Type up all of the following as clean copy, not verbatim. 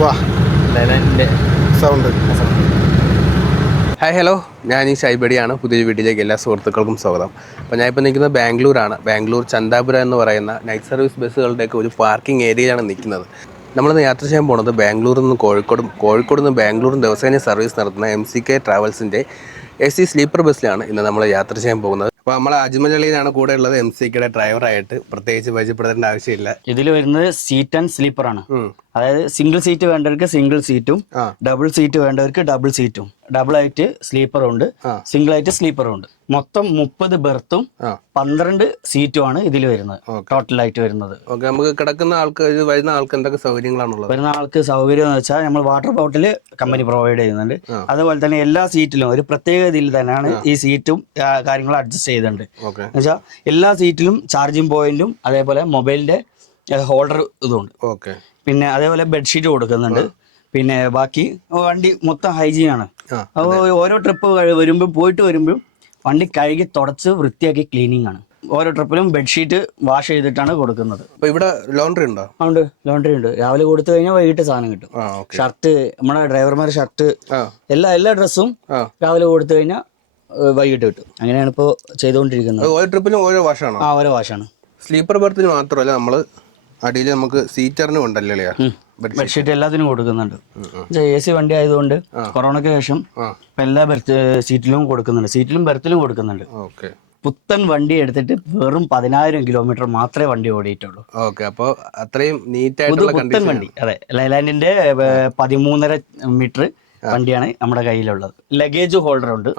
വാ sound. Hi hello, ഞാൻ ഈ ഷൈബടിയാണ്. പുതിയ വീട്ടിലേക്ക് എല്ലാ സുഹൃത്തുക്കൾക്കും സ്വാഗതം. അപ്പോൾ ഞാനിപ്പോൾ നിൽക്കുന്നത് ബാംഗ്ലൂരാണ്. ബാംഗ്ലൂർ ചന്താപുര എന്ന് പറയുന്ന നൈറ്റ് സർവീസ് ബസ്സുകളുടെയൊക്കെ ഒരു പാർക്കിംഗ് ഏരിയയിലാണ് നിൽക്കുന്നത്. നമ്മളിന്ന് യാത്ര ചെയ്യാൻ പോകുന്നത് ബാംഗ്ലൂരിൽ നിന്ന് കോഴിക്കോട് നിന്ന് ബാംഗ്ലൂരും ദിവസേന സർവീസ് നടത്തുന്ന MCK ട്രാവൽസിൻ്റെ AC സ്ലീപ്പർ ബസ്സിലാണ് ഇന്ന് നമ്മൾ യാത്ര ചെയ്യാൻ പോകുന്നത്. അപ്പോൾ നമ്മൾ അജ്മൽ അലിയാണ് കൂടെ ഉള്ളത്, MCKയുടെ ഡ്രൈവറായിട്ട്. പ്രത്യേകിച്ച് പരിചയപ്പെടേണ്ട ആവശ്യമില്ല. ഇതിൽ വരുന്നത് സീറ്റ് ആൻഡ് സ്ലീപ്പർ ആണ്. അതായത് സിംഗിൾ സീറ്റ് വേണ്ടവർക്ക് സിംഗിൾ സീറ്റും ഡബിൾ സീറ്റ് വേണ്ടവർക്ക് ഡബിൾ സീറ്റും, ഡബിൾ ആയിട്ട് സ്ലീപ്പറും ഉണ്ട്, സിംഗിൾ ആയിട്ട് സ്ലീപ്പറും ഉണ്ട്. മൊത്തം 30 ബെർത്തും 12 സീറ്റും ആണ് ഇതിൽ വരുന്നത്, ടോട്ടലായിട്ട് വരുന്നത്. നമുക്ക് കിടക്കുന്ന ആൾക്ക്, വരുന്ന ആൾക്ക് എന്തൊക്കെ സൗകര്യങ്ങളാണുള്ളത്? വരുന്ന ആൾക്ക് സൗകര്യം എന്ന് വെച്ചാൽ നമ്മൾ വാട്ടർ ബോട്ടിൽ കമ്പനി പ്രൊവൈഡ് ചെയ്യുന്നുണ്ട്. അതുപോലെ തന്നെ എല്ലാ സീറ്റിലും ഒരു പ്രത്യേക ഇതിൽ തന്നെയാണ് ഈ സീറ്റും കാര്യങ്ങളും അഡ്ജസ്റ്റ് ചെയ്തിട്ടുണ്ട്. എന്ന് വെച്ചാൽ എല്ലാ സീറ്റിലും ചാർജിങ് പോയിന്റും അതേപോലെ മൊബൈലിന്റെ ഹോൾഡർ ഇതുണ്ട്. പിന്നെ അതേപോലെ ബെഡ്ഷീറ്റ് കൊടുക്കുന്നുണ്ട്. പിന്നെ ബാക്കി വണ്ടി മൊത്തം ഹൈജീൻ ആണ്. ഓരോ ട്രിപ്പ് വരുമ്പോൾ പോയിട്ട് വരുമ്പോൾ വണ്ടി കഴുകി തുടച്ച് വൃത്തിയാക്കി ക്ലീനിങ് ആണ്. ഓരോ ട്രിപ്പിലും ബെഡ്ഷീറ്റ് വാഷ് ചെയ്തിട്ടാണ് കൊടുക്കുന്നത്. ഇവിടെ ലോണ്ടറി ഉണ്ടോ? ഉണ്ട്, ലോണ്ടറി ഉണ്ട്. രാവിലെ കൊടുത്തു കഴിഞ്ഞാൽ വൈകിട്ട് സാധനം കിട്ടും. ഷർട്ട്, നമ്മുടെ ഡ്രൈവർമാരുടെ ഷർട്ട്, എല്ലാ ഡ്രസ്സും രാവിലെ കൊടുത്തു കഴിഞ്ഞാൽ വൈകിട്ട് കിട്ടും. അങ്ങനെയാണ് ഇപ്പോൾ ചെയ്തുകൊണ്ടിരിക്കുന്നത്. ഓരോ ട്രിപ്പിലും ഓരോ വാഷാണോ? ഓരോ വാഷാണ്. സ്ലീപ്പർ ബർത്തിന് മാത്രമല്ല, നമ്മൾ അടിയിൽ നമുക്ക് സീറ്ററിന് ഉണ്ടല്ലേ ബെഡ്ഷീറ്റ് എല്ലാത്തിനും കൊടുക്കുന്നുണ്ട്. AC വണ്ടി ആയതുകൊണ്ട് കൊറോണയ്ക്ക് ശേഷം എല്ലാ സീറ്റിലും കൊടുക്കുന്നുണ്ട്, സീറ്റിലും ബെർത്തിലും കൊടുക്കുന്നുണ്ട്. പുത്തൻ വണ്ടി എടുത്തിട്ട് വെറും 10,000 കിലോമീറ്റർ മാത്രമേ വണ്ടി ഓടിയിട്ടുള്ളൂ. അപ്പോൾ അത്രയും നീറ്റായിട്ടുള്ള പുത്തൻ വണ്ടി. അതെ, ലൈലാൻഡിന്റെ 13.5 മീറ്റർ വണ്ടിയാണ് നമ്മുടെ കയ്യിലുള്ളത്. ലഗേജ് ഹോൾഡർ ഉണ്ട്.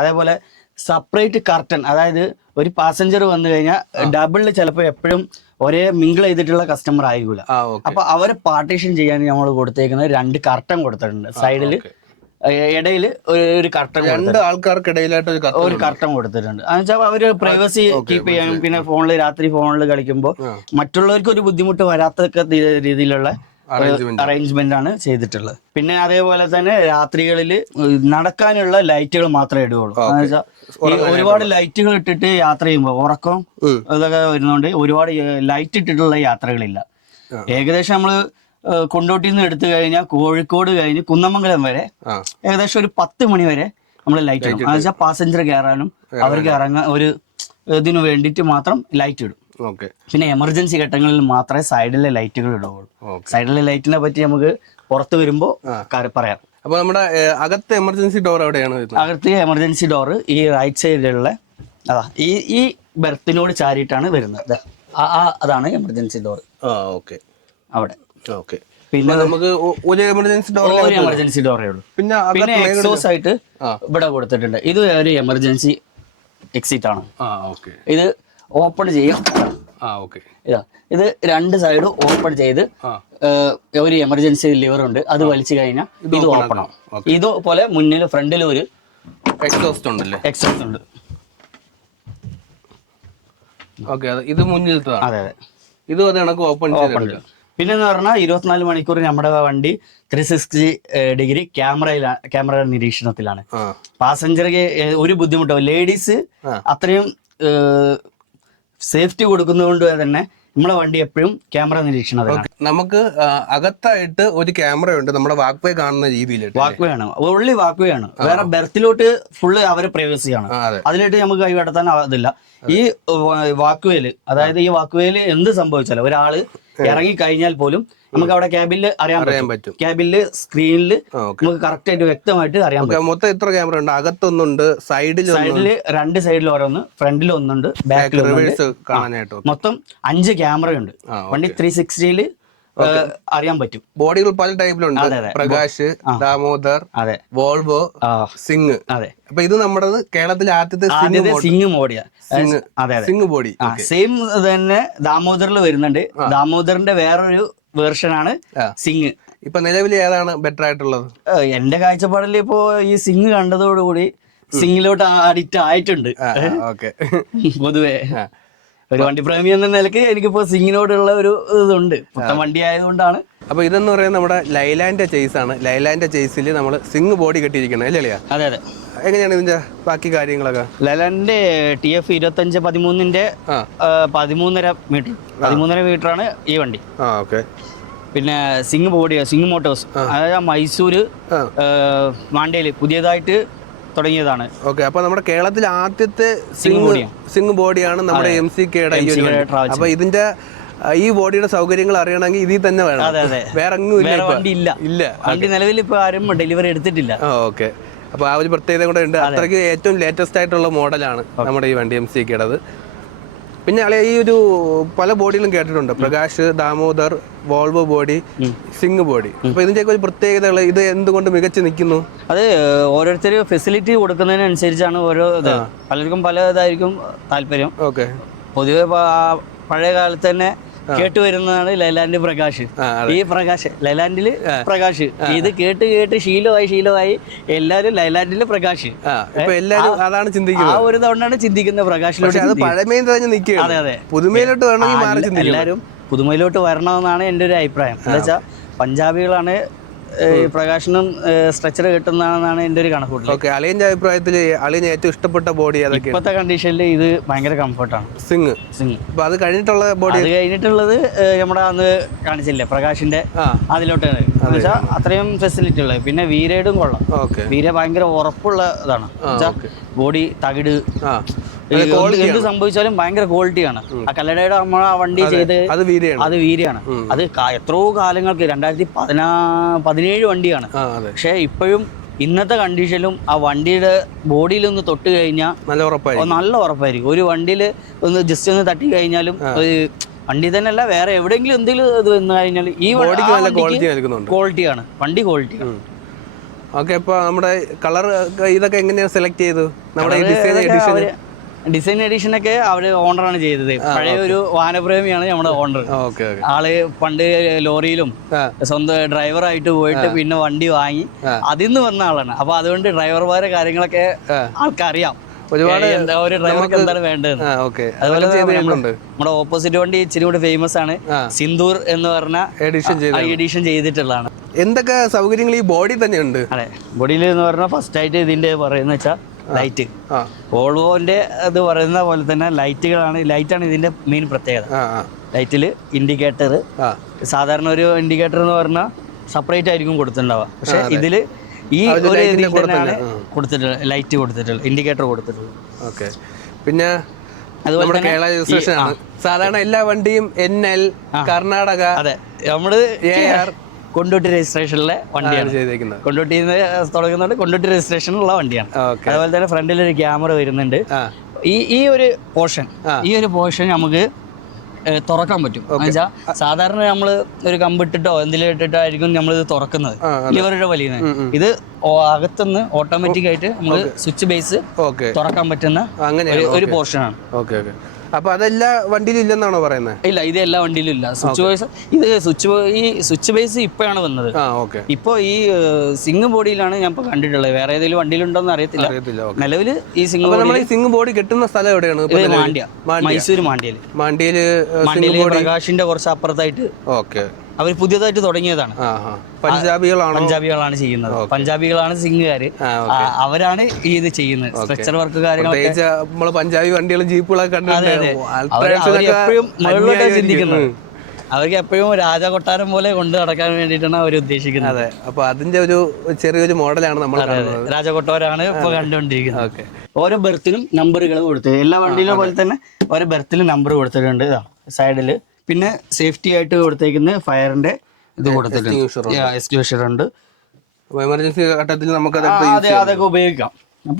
അതേപോലെ സെപ്പറേറ്റ് കർട്ടൻ, അതായത് ഒരു പാസഞ്ചർ വന്നു കഴിഞ്ഞാൽ ഡബിളിൽ ചിലപ്പോൾ എപ്പോഴും ഒരേ മിങ്കിൾ ചെയ്തിട്ടുള്ള കസ്റ്റമർ ആയിരിക്കില്ല. അപ്പൊ അവരെ പാർട്ടീഷൻ ചെയ്യാൻ നമ്മൾ കൊടുത്തേക്കുന്നത് 2 കർട്ടൻ കൊടുത്തിട്ടുണ്ട്. സൈഡിൽ ഇടയിൽ ഒരു കർട്ടൻ, 2 ആൾക്കാർക്കിടയിലായിട്ട് ഒരു കർട്ടൻ കൊടുത്തിട്ടുണ്ട്. എന്നുവെച്ചാൽ അവര് പ്രൈവസി കീപ്പ് ചെയ്യാനും പിന്നെ രാത്രി ഫോണിൽ കളിക്കുമ്പോൾ മറ്റുള്ളവർക്ക് ഒരു ബുദ്ധിമുട്ട് വരാത്ത രീതിയിലുള്ള അറേഞ്ച്മെന്റ് ആണ് ചെയ്തിട്ടുള്ളത്. പിന്നെ അതേപോലെ തന്നെ രാത്രികളിൽ നടക്കാനുള്ള ലൈറ്റുകൾ മാത്രമേ ഇടുകയുള്ളൂ. ഒരുപാട് ലൈറ്റുകൾ ഇട്ടിട്ട് യാത്ര ചെയ്യുമ്പോൾ ഉറക്കം ഇതൊക്കെ വരുന്നതുകൊണ്ട് ഒരുപാട് ലൈറ്റ് ഇട്ടിട്ടുള്ള യാത്രകളില്ല. ഏകദേശം നമ്മള് കൊണ്ടോട്ടിയിൽ നിന്ന് എടുത്തു കഴിഞ്ഞാൽ കോഴിക്കോട് കഴിഞ്ഞ് കുന്നമംഗലം വരെ ഏകദേശം ഒരു 10 മണി വരെ നമ്മൾ ലൈറ്റ് ഇടും. എന്ന് വെച്ചാൽ പാസഞ്ചർ കയറാനും അവർക്ക് ഇറങ്ങാൻ ഒരു ഇതിനു വേണ്ടിയിട്ട് മാത്രം ലൈറ്റ് ഇടും. പിന്നെ എമർജൻസി ഘട്ടങ്ങളിൽ മാത്രമേ സൈഡിലെ ലൈറ്റുകൾ ഇടുകയുള്ളൂ. സൈഡിലെ ലൈറ്റിനെ പറ്റി നമുക്ക് പുറത്ത് വരുമ്പോൾ പറയാം. അപ്പൊ നമ്മുടെ അകത്ത് എമർജൻസി ഡോർ എവിടെയാണ്? അകത്ത് എമർജൻസി ഡോർ ഈ റൈറ്റ് സൈഡിലുള്ള ഈ ബെർത്തിനോട് ചാരിയിട്ടാണ് വരുന്നത്. അതാണ് എമർജൻസി ഡോർ അവിടെ. പിന്നെ നമുക്ക് ഒരു എമർജൻസി ഡോറേ ഉള്ളൂ. പിന്നെ എക്സോസ് ആയിട്ട് ഇവിടെ കൊടുത്തിട്ടുണ്ട്. ഇത് ഒരു എമർജൻസി എക്സിറ്റ് ആണ്. ഇത് ഓപ്പൺ ചെയ്യും. ഇത് 2 സൈഡ് ഓപ്പൺ ചെയ്ത് ഒരു എമർജൻസി ലിവർ ഉണ്ട്, അത് വലിച്ചു കഴിഞ്ഞാൽ ഇത് ഓപ്പൺ ആവും. ഇതുപോലെ മുന്നിൽ ഫ്രണ്ടിൽ ഒരു എക്സോസ്റ്റ് ഉണ്ട്. ഇത് മുന്നിലത്തെ. അതെ, ഇത് ഓപ്പൺ. പിന്നെന്ന് പറഞ്ഞാൽ 24 മണിക്കൂർ നമ്മുടെ വണ്ടി 360 ഡിഗ്രി ക്യാമറ നിരീക്ഷണത്തിലാണ്. പാസഞ്ചർക്ക് ഒരു ബുദ്ധിമുട്ടോ, ലേഡീസ് അത്രയും സേഫ്റ്റി കൊടുക്കുന്നതുകൊണ്ട് തന്നെ നമ്മളെ വണ്ടി എപ്പോഴും ക്യാമറ നിരീക്ഷണത്തിലാണ്. നമുക്ക് അകത്തായിട്ട് ഒരു ക്യാമറ ഉണ്ട്, നമ്മുടെ വാക്ക് വേ കാണുന്ന രീതിയിൽ. വാക്ക് വേ ആണ്, ഉള്ളി വാക്ക് വേ ആണ്. വേറെ ബെർത്തിലോട്ട് ഫുള്ള് അവരെ പ്രൈവസിയാണ്. അതിലോട്ട് നമുക്ക് കൈ കടത്താൻ അതില്ല. ഈ വാക്ക് വേല്, അതായത് ഈ വാക്ക് വേല് എന്ത് സംഭവിച്ചാലും ഒരാള് ഇറങ്ങി കഴിഞ്ഞാൽ പോലും നമുക്ക് അവിടെ ക്യാബിനിൽ അറിയാൻ പറ്റും. ക്യാബിനില് സ്ക്രീനിൽ നമുക്ക് കറക്റ്റ് ആയിട്ട് വ്യക്തമായിട്ട് അറിയാൻ പറ്റും. മൊത്തം എത്ര ക്യാമറ ഉണ്ട്? അകത്തൊന്നുണ്ട്, സൈഡില് 2 സൈഡിൽ ഓരോന്ന്, ഫ്രണ്ടിൽ ഒന്നുണ്ട്, ബാക്കിൽ മൊത്തം 5 ക്യാമറയുണ്ട്. വണ്ടി 360 അറിയാൻ പറ്റും. ബോഡികൾ പല ടൈപ്പിലുണ്ട്. പ്രകാശ്, ദാമോദർ, വോൾവോ, സിംഗ്. അപ്പൊ ഇത് നമ്മുടെ കേരളത്തിലെ ആദ്യത്തെ സിംഗ് ബോഡിയാ. സിംഗ് ബോഡി സെയിം തന്നെ ദാമോദറിൽ വരുന്നുണ്ട്. ദാമോദറിന്റെ വേറൊരു വേർഷൻ ആണ് സിംഗ്. ഇപ്പൊ നിലവിൽ ഏതാണ് ബെറ്റർ ആയിട്ടുള്ളത്? എന്റെ കാഴ്ചപ്പാടിൽ ഇപ്പോ ഈ സിംഗ് കണ്ടതോടുകൂടി സിംഗിലോട്ട് അഡിക്റ്റ് ആയിട്ടുണ്ട് പൊതുവേ. ഒരു വണ്ടി പ്രേമി എന്ന നിലയ്ക്ക് എനിക്കിപ്പോ സിംഗിനോടുള്ള ഒരു ഇതുണ്ട്, പുത്തൻ വണ്ടി ആയതുകൊണ്ടാണ്. അപ്പൊ ഇതെന്ന് പറയുന്നത് നമ്മുടെ ലൈലാൻഡിന്റെ ചേസ് ആണ്. ലൈലാൻഡിന്റെ ചേസിൽ നമ്മൾ സിംഗ് ബോഡി കെട്ടിയിരിക്കണം അല്ലേ? അതെ. എങ്ങനെയാണ് ഇതിന്റെ ബാക്കി കാര്യങ്ങളൊക്കെ? ലൈലാൻഡിന്റെ TF 2513ന്റെ 13.5 മീറ്റർ ആണ് ഈ വണ്ടി. പിന്നെ സിംഗ് മോട്ടോഴ്സ്, അതായത് മൈസൂര് മാണ്ടേല് പുതിയതായിട്ട് തുടങ്ങിയതാണ്. ഓക്കെ, അപ്പൊ നമ്മുടെ കേരളത്തിലെ ആദ്യത്തെ സിംഗ് ബോഡിയാണ് നമ്മുടെ MCKയുടെ ഈ ഒരു വണ്ടി. അപ്പൊ ഇതിന്റെ ഈ ബോഡിയുടെ സൗകര്യങ്ങൾ അറിയണമെങ്കിൽ ഇതിൽ തന്നെ വേണം. വേറെ വണ്ടി ഇല്ല. വണ്ടി നിലവിൽ ഇപ്പൊ ആരും ഡെലിവറി എടുത്തിട്ടില്ല. ഓക്കെ, അപ്പൊ ആ ഒരു പ്രത്യേകത കൂടെ ഉണ്ട്. അത്രയ്ക്ക് ഏറ്റവും ലേറ്റസ്റ്റ് ആയിട്ടുള്ള മോഡലാണ് നമ്മുടെ ഈ വണ്ടി MCKയുടേത്. പിന്നെ അളിയ ഈ ഒരു പല ബോഡികളും കേട്ടിട്ടുണ്ട്, Prakash, Damodar, Volvo body, Singh body. അപ്പൊ ഇതിന്റെയൊക്കെ ഒരു പ്രത്യേകതകൾ, ഇത് എന്തുകൊണ്ട് മികച്ചു നിൽക്കുന്നു? അത് ഓരോരുത്തർ ഫെസിലിറ്റി കൊടുക്കുന്നതിനനുസരിച്ചാണ് ഓരോ ഇത്. പലർക്കും പല ഇതായിരിക്കും താല്പര്യം. ഓക്കെ, പൊതുവെ പഴയ കാലത്ത് തന്നെ കേട്ടുവരുന്നതാണ് ലൈലാൻഡ് പ്രകാശ്. ഈ പ്രകാശ് ലൈലാൻഡില് പ്രകാശ്, ഇത് കേട്ട് ശീലമായി എല്ലാരും ലൈലാൻഡില് പ്രകാശ്. അതാണ് ചിന്തിക്കുന്നത്. ആ ഒരു തവണയാണ് ചിന്തിക്കുന്നത് പ്രകാശിലോട്ട്. അതെ, പുതുമയിലോട്ട് എല്ലാരും പുതുമയിലോട്ട് വരണമെന്നാണ് എൻ്റെ ഒരു അഭിപ്രായം. എന്താ വെച്ചാൽ പഞ്ചാബികളാണ് പ്രകാശനും സ്ട്രക്ചർ കിട്ടുന്നതെന്നാണ് എൻ്റെ ഒരു കണക്കൂട്ടൽ. ഓക്കെ, അളിയന്റെ അഭിപ്രായത്തിൽ അളിയന് ഏറ്റവും ഇഷ്ടപ്പെട്ട ബോഡി ഇപ്പോഴത്തെ കണ്ടീഷനിൽ ഇത് ഭയങ്കര കംഫർട്ടാണ്. സിംഗ്. അപ്പൊ അത് കഴിഞ്ഞിട്ടുള്ള ബോഡി, അത് കഴിഞ്ഞിട്ടുള്ളത് നമ്മുടെ അന്ന് കാണിച്ചില്ലേ പ്രകാശിന്റെ അതിലോട്ടാണ്. എന്ന് വെച്ചാൽ അത്രയും ഫെസിലിറ്റി ഉള്ളത്. പിന്നെ വീരയുടെ കൊള്ളാം. വീര ഭയങ്കര ഉറപ്പുള്ള ഇതാണ്. ബോഡി തകിട് എന്ത് സംഭവിച്ചാലും ഭയങ്കര ക്വാളിറ്റിയാണ്. ആ കല്ലടയുടെ നമ്മൾ ആ വണ്ടി ചെയ്ത് അത് വീരയാണ്. അത് എത്രയോ കാലങ്ങൾക്ക് 2017 വണ്ടിയാണ്. പക്ഷെ ഇപ്പോഴും ഇന്നത്തെ കണ്ടീഷനിലും ആ വണ്ടിയുടെ ബോഡിയിലൊന്ന് തൊട്ട് കഴിഞ്ഞാൽ നല്ല ഉറപ്പായിരിക്കും. ഒരു വണ്ടിയിൽ ഒന്ന് ജസ്റ്റ് ഒന്ന് തട്ടി കഴിഞ്ഞാലും വണ്ടി തന്നെ അല്ല, വേറെ എവിടെയെങ്കിലും എന്തെങ്കിലും ഇത് വന്നു കഴിഞ്ഞാൽ ഈ ക്വാളിറ്റിയാണ് വണ്ടി, ക്വാളിറ്റിയാണ്. ഓക്കെ, അപ്പൊ നമ്മുടെ കളർ ഇതൊക്കെ എങ്ങനെയാണ് സെലക്ട് ചെയ്തത്? നമ്മുടെ ഡിസൈൻ എഡിഷനൊക്കെ അവര് ഓണറാണ് ചെയ്തത്. പഴയ ഒരു വാഹനപ്രേമിയാണ് നമ്മുടെ ഓണർ. ആള് പണ്ട് ലോറിയിലും സ്വന്തം ഡ്രൈവറായിട്ട് പോയിട്ട് പിന്നെ വണ്ടി വാങ്ങി അതിൽ നിന്ന് വന്ന ആളാണ്. അപ്പൊ അതുകൊണ്ട് ഡ്രൈവർമാരെ കാര്യങ്ങളൊക്കെ ആൾക്കറിയാം. ഒരുപാട് ഒരു ഡ്രൈവർക്ക് എന്താണ് വേണ്ടത്. അതുപോലെ നമ്മുടെ ഓപ്പോസിറ്റ് വണ്ടി ഇച്ചിരി കൂടി ഫേമസ് ആണ്. സിന്ദൂർ എന്ന് പറഞ്ഞ എഡിഷൻ ചെയ്തിട്ടുള്ളതാണ്. എന്തൊക്കെ സൗകര്യങ്ങൾ ഈ ബോഡി തന്നെ ഉണ്ട്? അതെ, ബോഡിയിൽ എന്ന് പറഞ്ഞാൽ ഫസ്റ്റ് ആയിട്ട് ഇതിന്റെ പറയുന്ന വെച്ചാൽ ലൈറ്റ്. വോൾവോന്റെ അത് പറയുന്ന പോലെ തന്നെ ലൈറ്റാണ് ഇതിന്റെ മെയിൻ പ്രത്യേകത. ലൈറ്റില് ഇൻഡിക്കേറ്റർ, സാധാരണ ഒരു ഇൻഡിക്കേറ്റർ എന്ന് പറഞ്ഞാൽ സെപ്പറേറ്റ് ആയിരിക്കും കൊടുത്തിട്ടുണ്ടാവുക. പക്ഷെ ഇതില് ഈ ഒരു രീതിയിൽ തന്നെയാണ് കൊടുത്തിട്ടുള്ളത്, ലൈറ്റ് കൊടുത്തിട്ടുള്ളത്, ഇൻഡിക്കേറ്റർ കൊടുത്തിട്ടുള്ളത്. ഓക്കെ, പിന്നെ അതുപോലെ സാധാരണ എല്ലാ വണ്ടിയും NL, കർണാടക, അതെ, നമ്മള് കൊണ്ടോട്ടി രജിസ്ട്രേഷനിലെ വണ്ടിയാണ് ചെയ്തേക്കുന്നത്. കൊണ്ടോട്ടിയിൽ നിന്ന് തുടങ്ങുന്നുണ്ട്, കൊണ്ടോട്ടി രജിസ്ട്രേഷനുള്ള വണ്ടിയാണ്. അതുപോലെ തന്നെ ഫ്രണ്ടിൽ ഒരു ക്യാമറ വരുന്നുണ്ട്. ഈ ഒരു പോർഷൻ നമുക്ക് തുറക്കാൻ പറ്റും. എന്നുവെച്ചാൽ സാധാരണ നമ്മള് ഒരു കമ്പിട്ടിട്ടോ എന്തെങ്കിലും ഇട്ടിട്ടായിരിക്കും നമ്മളിത് തുറക്കുന്നത്, ലിവറുടെ വലിയുന്നത്. ഇത് അകത്തുനിന്ന് ഓട്ടോമാറ്റിക് ആയിട്ട് നമുക്ക് സ്വിച്ച് ബേസ് തുറക്കാൻ പറ്റുന്ന ഒരു പോർഷനാണ്. അപ്പൊ അതെല്ലാ വണ്ടിയിലും ഇല്ലെന്നാണോ പറയുന്നത്? ഇല്ല, ഇത് എല്ലാ വണ്ടിയിലും ഇല്ല. സ്വിച്ച് ബേസ് ഇത് സ്വിച്ച് ബേസ് ഇപ്പോഴാണ് വന്നത്. ഇപ്പൊ ഈ സിംഗ് ബോഡിയിലാണ് ഞാൻ ഇപ്പൊ കണ്ടിട്ടുള്ളത്. വേറെ ഏതെങ്കിലും വണ്ടിയിലുണ്ടോന്ന് അറിയത്തില്ല. നിലവില് ഈ സിംഗ് ബോഡി കിട്ടുന്ന സ്ഥലം എവിടെയാണ്? മൈസൂര് മാണ്ടിയില് പ്രകാശിന്റെ കുറച്ച് അപ്പുറത്തായിട്ട് അവർ പുതിയതായിട്ട് തുടങ്ങിയതാണ്. പഞ്ചാബികളാണ് ചെയ്യുന്നത്. പഞ്ചാബികളാണ് സിംഗുകാര്. അവരാണ് ഇത് ചെയ്യുന്നത്, സ്ട്രക്ചർ വർക്ക് കാര്യങ്ങളൊക്കെ. പഞ്ചാബി വണ്ടികളും ജീപ്പുകളൊക്കെ എപ്പോഴും മുകളിലോട്ട് ചിന്തിക്കുന്നത്. അവർക്ക് എപ്പോഴും രാജകൊട്ടാരം പോലെ കൊണ്ട് നടക്കാൻ വേണ്ടിയിട്ടാണ് അവർ ഉദ്ദേശിക്കുന്നത്. അതെ, അപ്പൊ അതിന്റെ ഒരു ചെറിയൊരു മോഡലാണ് നമ്മൾ രാജകൊട്ടാരമാണ് ഇപ്പൊ കണ്ടുകൊണ്ടിരിക്കുന്നത്. ഓരോ ബെർത്തിനും നമ്പറുകൾ കൊടുത്തത്, എല്ലാ വണ്ടിയിലെ പോലെ തന്നെ ഓരോ ബെർത്തിലും നമ്പർ കൊടുത്തിട്ടുണ്ട് സൈഡില്. പിന്നെ സേഫ്റ്റി ആയിട്ട് കൊടുത്തേക്കുന്ന ഫയറിന്റെ ഇത് കൊടുത്തിട്ടുണ്ട്, എക്സ്റ്റിങ്ക്വിഷർ ഉണ്ട്. എമർജൻസി ഘട്ടത്തിൽ നമുക്ക് അതൊക്കെ ഉപയോഗിക്കാം.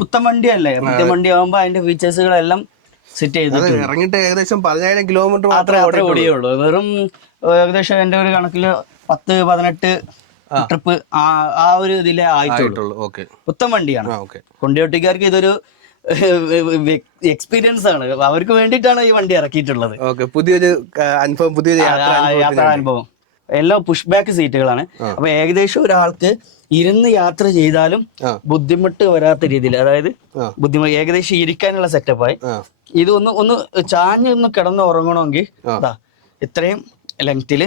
പുത്തൻ വണ്ടിയല്ലേ, പുത്തൻ വണ്ടി ആകുമ്പോൾ അതിന്റെ ഫീച്ചേഴ്സുകളെല്ലാം സെറ്റ് ചെയ്തിട്ട് ഇറങ്ങിയിട്ട് ഏകദേശം 10,000 കിലോമീറ്റർ മാത്രമേ ഓടിയുള്ളൂ. വെറും ഏകദേശം എൻ്റെ ഒരു കണക്കിൽ 10-18 ട്രിപ്പ് ആ ഒരു ഇതിലേ ആയിട്ടുള്ളൂ. പുത്തൻ വണ്ടിയാണ്. കൊണ്ടോട്ടിക്കാർക്ക് ഇതൊരു എക്സ്പീരിയൻസ് ആണ്. അവർക്ക് വേണ്ടിയിട്ടാണ് ഈ വണ്ടി ഇറക്കിയിട്ടുള്ളത്. പുതിയൊരു അനുഭവം, പുതിയൊരു യാത്രാ അനുഭവം. എല്ലാം പുഷ് ബാക്ക് സീറ്റുകളാണ്. അപ്പൊ ഏകദേശം ഒരാൾക്ക് ഇരുന്ന് യാത്ര ചെയ്താലും ബുദ്ധിമുട്ട് വരാത്ത രീതിയിൽ, അതായത് ബുദ്ധിമുട്ട് ഏകദേശം ഇരിക്കാനുള്ള സെറ്റപ്പായി. ഇത് ഒന്ന് ചാഞ്ഞൊന്ന് കിടന്ന് ഉറങ്ങണമെങ്കിൽ ഇത്രയും ലെങ്തില്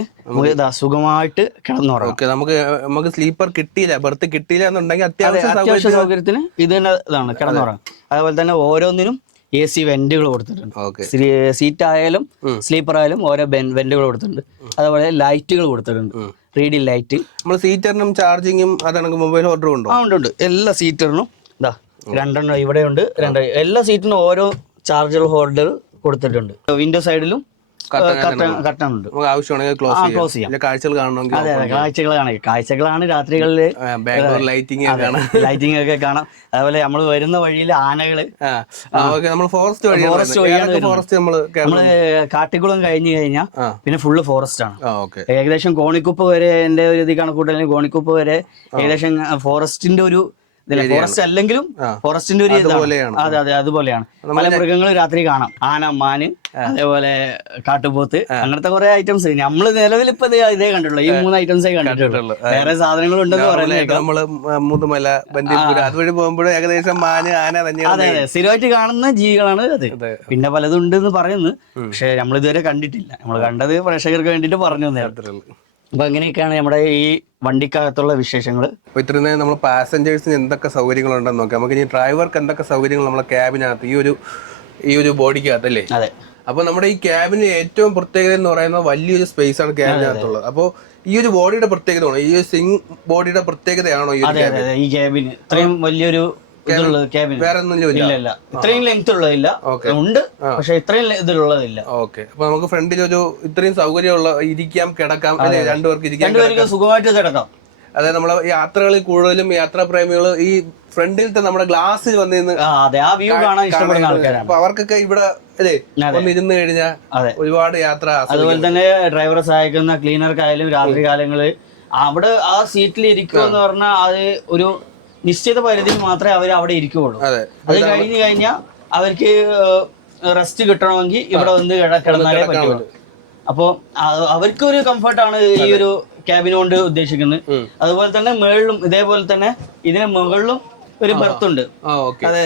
സുഖമായിട്ട് കിടന്നുറങ്ങാം. നമുക്ക് സ്ലീപ്പർ കിട്ടിയില്ല, ബർത്ത് കിട്ടിയില്ല എന്നുണ്ടെങ്കിൽ അത്യാവശ്യ സൗകര്യത്തിന് ഇത് തന്നെ ഇതാണ് കിടന്നുറങ്ങാം. അതുപോലെ തന്നെ ഓരോന്നിനും AC വെന്റുകൾ കൊടുത്തിട്ടുണ്ട്. ഓക്കെ. സീറ്റ് ആയാലും സ്ലീപ്പർ ആയാലും ഓരോ വെന്റുകൾ കൊടുത്തിട്ടുണ്ട്. അതുപോലെ ലൈറ്റുകൾ കൊടുത്തിട്ടുണ്ട്, റീഡിൽ ലൈറ്റ്. നമ്മൾ സീറ്ററിനും ചാർജിങ്ങും അതാണ് മൊബൈൽ ഓർഡറും ഉണ്ടോ? ഉണ്ട്. എല്ലാ സീറ്ററിനും ഇതാ 2 ഇവിടെ ഉണ്ട്, എല്ലാ സീറ്റിനും ഓരോ ചാർജർ ഹോൾഡർ കൊടുത്തിട്ടുണ്ട്. വിൻഡോ സൈഡിലും കർട്ടൻ ഉണ്ട്, ആവശ്യമാണെങ്കിൽ ക്ലോസ് ചെയ്യാം. കാഴ്ചകൾ കാണണമെങ്കിൽ അതെ കാഴ്ചകളാണ് രാത്രികളിൽ ലൈറ്റിംഗ് ലൈറ്റിംഗ് ഒക്കെ കാണാം. അതുപോലെ നമ്മൾ വരുന്ന വഴിയിൽ ആനകള്, നമ്മള് കാട്ടിക്കുളം കഴിഞ്ഞു കഴിഞ്ഞാൽ പിന്നെ ഫുള്ള് ഫോറസ്റ്റ് ആണ്. ഏകദേശം കോണിക്കുപ്പ് വരെ എന്റെ ഒരു ഇത് കണക്കൂട്ടലിന് കോണിക്കുപ്പ് വരെ ഏകദേശം ഫോറസ്റ്റിന്റെ ഒരു ഫോറസ്റ്റ് അല്ലെങ്കിലും ഫോറസ്റ്റിന്റെ ഒരു അതെ അതുപോലെയാണ്. പല മൃഗങ്ങളും രാത്രി കാണാം, ആന, മാന്, അതേപോലെ കാട്ടുപോത്ത്, അങ്ങനത്തെ കുറെ ഐറ്റംസ്. നമ്മള് നിലവിൽ ഇപ്പൊ ഇതേ കണ്ടിട്ടുള്ളൂ, ഈ 3 ഐറ്റംസേ കണ്ടിട്ടുള്ളൂ. വേറെ സാധനങ്ങൾ ഉണ്ടെന്ന് പറയുന്നത് നമ്മള് മുതുമല അതുവഴി പോകുമ്പോഴും ഏകദേശം മാന്, ആന തന്നെയാണ്. അതെ സ്ഥിരമായിട്ട് കാണുന്ന ജീവികളാണ് അത്. പിന്നെ പലതും ഉണ്ടെന്ന് പറയുന്നു, പക്ഷെ നമ്മൾ ഇതുവരെ കണ്ടിട്ടില്ല. നമ്മൾ കണ്ടത് പ്രേക്ഷകർക്ക് വേണ്ടിട്ട് പറഞ്ഞു നേരത്തെ. അപ്പൊ അങ്ങനെയൊക്കെയാണ് നമ്മുടെ ഈ വണ്ടിക്കകത്തുള്ള വിശേഷങ്ങൾ. അപ്പോൾ ഇത്രയും നേരം നമ്മൾ പാസഞ്ചേഴ്സിന് എന്തൊക്കെ സൗകര്യങ്ങളുണ്ടെന്ന് നോക്കാം. നമുക്ക് ഇനി ഡ്രൈവർക്ക് എന്തൊക്കെ സൗകര്യങ്ങൾ നമ്മളെ ക്യാബിനകത്ത് ഈ ഒരു ബോഡിക്കകത്ത് അല്ലേ? അതെ. അപ്പോൾ നമ്മുടെ ഈ ക്യാബിന് ഏറ്റവും പ്രത്യേകത എന്ന് പറയുന്നത് വലിയൊരു സ്പേസ് ആണ് ക്യാബിനകത്തുള്ളത്. അപ്പോൾ ഈ ഒരു ബോഡിയുടെ പ്രത്യേകതയാണോ, ഈ സിംഗ് ബോഡിയുടെ പ്രത്യേകതയാണോ ഈ ക്യാബിന് ഇത്രയും വലിയൊരു വേറെ ഇല്ല? ഇത്രയും ലെങ്ത് ഉള്ളതില്ല, ഉണ്ട്, പക്ഷെ ഇത്രയും ഇതിലുള്ളതില്ല. ഓക്കെ. അപ്പൊ നമുക്ക് ഫ്രണ്ടിൽ ഒരു ഇത്രയും സൗകര്യമുള്ള ഇരിക്കാം, കിടക്കാം, രണ്ടുപേർക്ക് സുഖമായിട്ട് കിടക്കാം. അതായത് നമ്മളെ യാത്രകളിൽ കൂടുതലും യാത്രാപ്രേമികൾ ഈ ഫ്രണ്ടിലത്തെ നമ്മുടെ ഗ്ലാസ്സിൽ വന്നിരുന്ന് ഇഷ്ടപ്പെടുന്ന ആൾക്കാരാണ്. അപ്പൊ അവർക്കൊക്കെ ഇവിടെ അല്ലേ വന്നിരുന്ന് കഴിഞ്ഞാൽ ഒരുപാട് യാത്ര. അതുപോലെ തന്നെ ഡ്രൈവറെ സഹായിക്കുന്ന ക്ലീനർക്കായാലും രാത്രി കാലങ്ങളിൽ അവിടെ ആ സീറ്റിൽ ഇരിക്കുമെന്ന് പറഞ്ഞാൽ അത് ഒരു നിശ്ചിത പരിധിയിൽ മാത്രമേ അവർ അവിടെ ഇരിക്കുകയുള്ളൂ. അത് കഴിഞ്ഞു കഴിഞ്ഞാൽ അവർക്ക് റെസ്റ്റ് കിട്ടണമെങ്കിൽ ഇവിടെ വന്ന് കിടന്നാലേ പറ്റുള്ളൂ. അപ്പോൾ അവർക്കൊരു കംഫർട്ടാണ് ഈ ഒരു ക്യാബിൻ കൊണ്ട് ഉദ്ദേശിക്കുന്നത്. അതുപോലെ തന്നെ മുകളിലും ഇതേപോലെ തന്നെ ഇതിന് മുകളിലും ഒരു ബർത്ത് ഉണ്ട്. അതെ,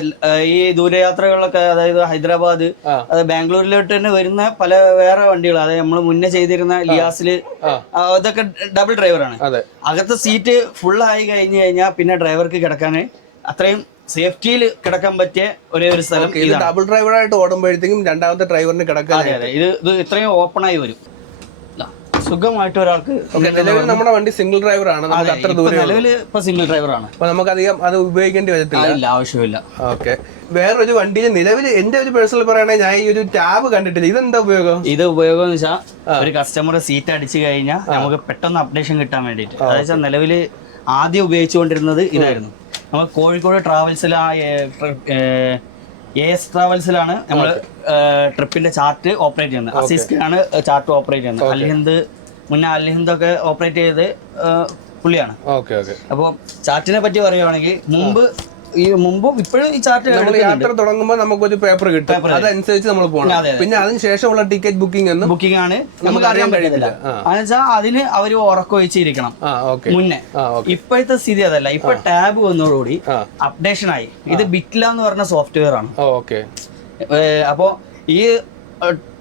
ഈ ദൂരയാത്രകളിലൊക്കെ, അതായത് ഹൈദരാബാദ്, അത് ബാംഗ്ലൂരിലോട്ട് തന്നെ വരുന്ന പല വേറെ വണ്ടികൾ, അതായത് നമ്മൾ മുന്നേ ചെയ്തിരുന്ന ലിയാസില്, അതൊക്കെ ഡബിൾ ഡ്രൈവറാണ്. അകത്തെ സീറ്റ് ഫുൾ ആയി കഴിഞ്ഞു കഴിഞ്ഞാൽ പിന്നെ ഡ്രൈവർക്ക് കിടക്കാൻ അത്രയും സേഫ്റ്റിയിൽ കിടക്കാൻ പറ്റിയ ഒരേ ഒരു സ്ഥലം. ഡബിൾ ഡ്രൈവറായിട്ട് ഓടുമ്പോഴത്തേക്കും രണ്ടാമത്തെ ഡ്രൈവറിന് കിടക്കാൻ ഇത് ഇത്രയും ഓപ്പൺ ആയി വരും, സുഖമായിട്ട് ഒരാൾക്ക്. നമ്മുടെ വണ്ടി സിംഗിൾ ഡ്രൈവർ ആണ്, അത്ര ദൂരം നിലവിൽ ഇപ്പൊ സിംഗിൾ ഡ്രൈവർ ആണ്. അപ്പൊ നമുക്ക് അധികം അത് ഉപയോഗിക്കേണ്ടി വരത്തില്ല, ആവശ്യമില്ല. ഓക്കെ. വേറൊരു വണ്ടിയിൽ നിലവിൽ എന്റെ ഒരു പേഴ്സണൽ പറയുകയാണെങ്കിൽ ഞാൻ ഈ ഒരു ടാബ് കണ്ടിട്ടില്ല, ഇതെന്താ ഉപയോഗം? ഇത് ഉപയോഗം എന്ന് വെച്ചാൽ ഒരു കസ്റ്റമർ സീറ്റ് അടിച്ചു കഴിഞ്ഞാൽ നമുക്ക് പെട്ടെന്ന് അപ്ഡേഷൻ കിട്ടാൻ വേണ്ടിയിട്ട്. അതായത് നിലവിൽ ആദ്യം ഉപയോഗിച്ചുകൊണ്ടിരുന്നത് ഇതായിരുന്നു. നമ്മൾ കോഴിക്കോട് AS ട്രാവൽസിലാണ് നമ്മൾ ട്രിപ്പിന്റെ ചാർട്ട് ഓപ്പറേറ്റ് ചെയ്യുന്നത്. അസിസ്റ്റാണ് ചാർട്ട് ഓപ്പറേറ്റ് ചെയ്യുന്നത്. അൽഹിന്ദ് ഒക്കെ ഓപ്പറേറ്റ് ചെയ്ത് പുള്ളിയാണ്. അപ്പോൾ ചാർട്ടിനെ പറ്റി പറയുകയാണെങ്കിൽ മുമ്പും ഇപ്പോഴും ഈ ചാർട്ട് യാത്ര തുടങ്ങുമ്പോൾ നമുക്കൊരു പേപ്പർ കിട്ടും, അതനുസരിച്ച് നമ്മൾ പോകണം. പിന്നെ അതിനുശേഷമുള്ള ടിക്കറ്റ് ബുക്കിംഗ് ആണ് നമുക്ക് അറിയാൻ കഴിയത്തില്ല. എന്നുവെച്ചാൽ അതിന് അവർ ഉറക്കൊഴിച്ചിരിക്കണം മുന്നേ. ഇപ്പോഴത്തെ സ്ഥിതി അതല്ല. ഇപ്പൊ ടാബ് വന്നതോടുകൂടി അപ്ഡേഷൻ ആയി. ഇത് ബിറ്റ്ല എന്ന് പറഞ്ഞ സോഫ്റ്റ്വെയർ ആണ്. അപ്പോ ഈ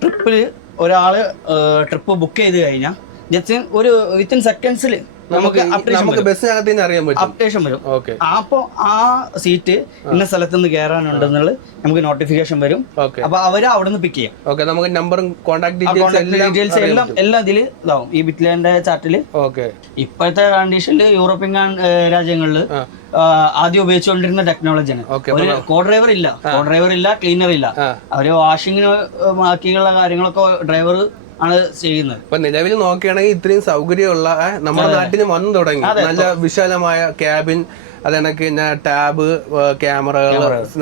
ട്രിപ്പില് ഒരാള് ട്രിപ്പ് ബുക്ക് ചെയ്ത് കഴിഞ്ഞാൽ ജസ്റ്റ് ഒരു വിത്തിൻ സെക്കൻഡ്സിൽ നമുക്ക് അപ്ഡേഷൻ വരും. അപ്പൊ ആ സീറ്റ് ഇന്ന സ്ഥലത്ത് നിന്ന് കയറാനുണ്ടെന്നുള്ളത് നമുക്ക് നോട്ടിഫിക്കേഷൻ വരും. അപ്പൊ അവര് അവിടെ നിന്ന് പിക്ക് ചെയ്യും. നമുക്ക് നമ്പറും കോൺടാക്ട് ഡീറ്റെയിൽസ് എല്ലാം ഇതിൽ ഇതാവും ഈ ബിറ്റ്ലേന്റെ ചാർട്ടില്. ഇപ്പോഴത്തെ കണ്ടീഷനിൽ യൂറോപ്യൻ രാജ്യങ്ങളിൽ ആദ്യം ഉപയോഗിച്ചുകൊണ്ടിരുന്ന ടെക്നോളജിയാണ്. കോ ഡ്രൈവർ ഇല്ല, ക്ലീനർ ഇല്ല. അവര് വാഷിങ്ങിന് ബാക്കിയുള്ള കാര്യങ്ങളൊക്കെ ഡ്രൈവർ ആണ് ചെയ്യുന്നത്. ഇപ്പൊ നിലവിൽ നോക്കുകയാണെങ്കിൽ ഇത്രയും സൗകര്യമുള്ള നമ്മുടെ നാട്ടിൽ വന്നു തുടങ്ങി. നല്ല വിശാലമായ ക്യാബിൻ, അതെനക്ക് ടാബ്, ക്യാമറകൾ,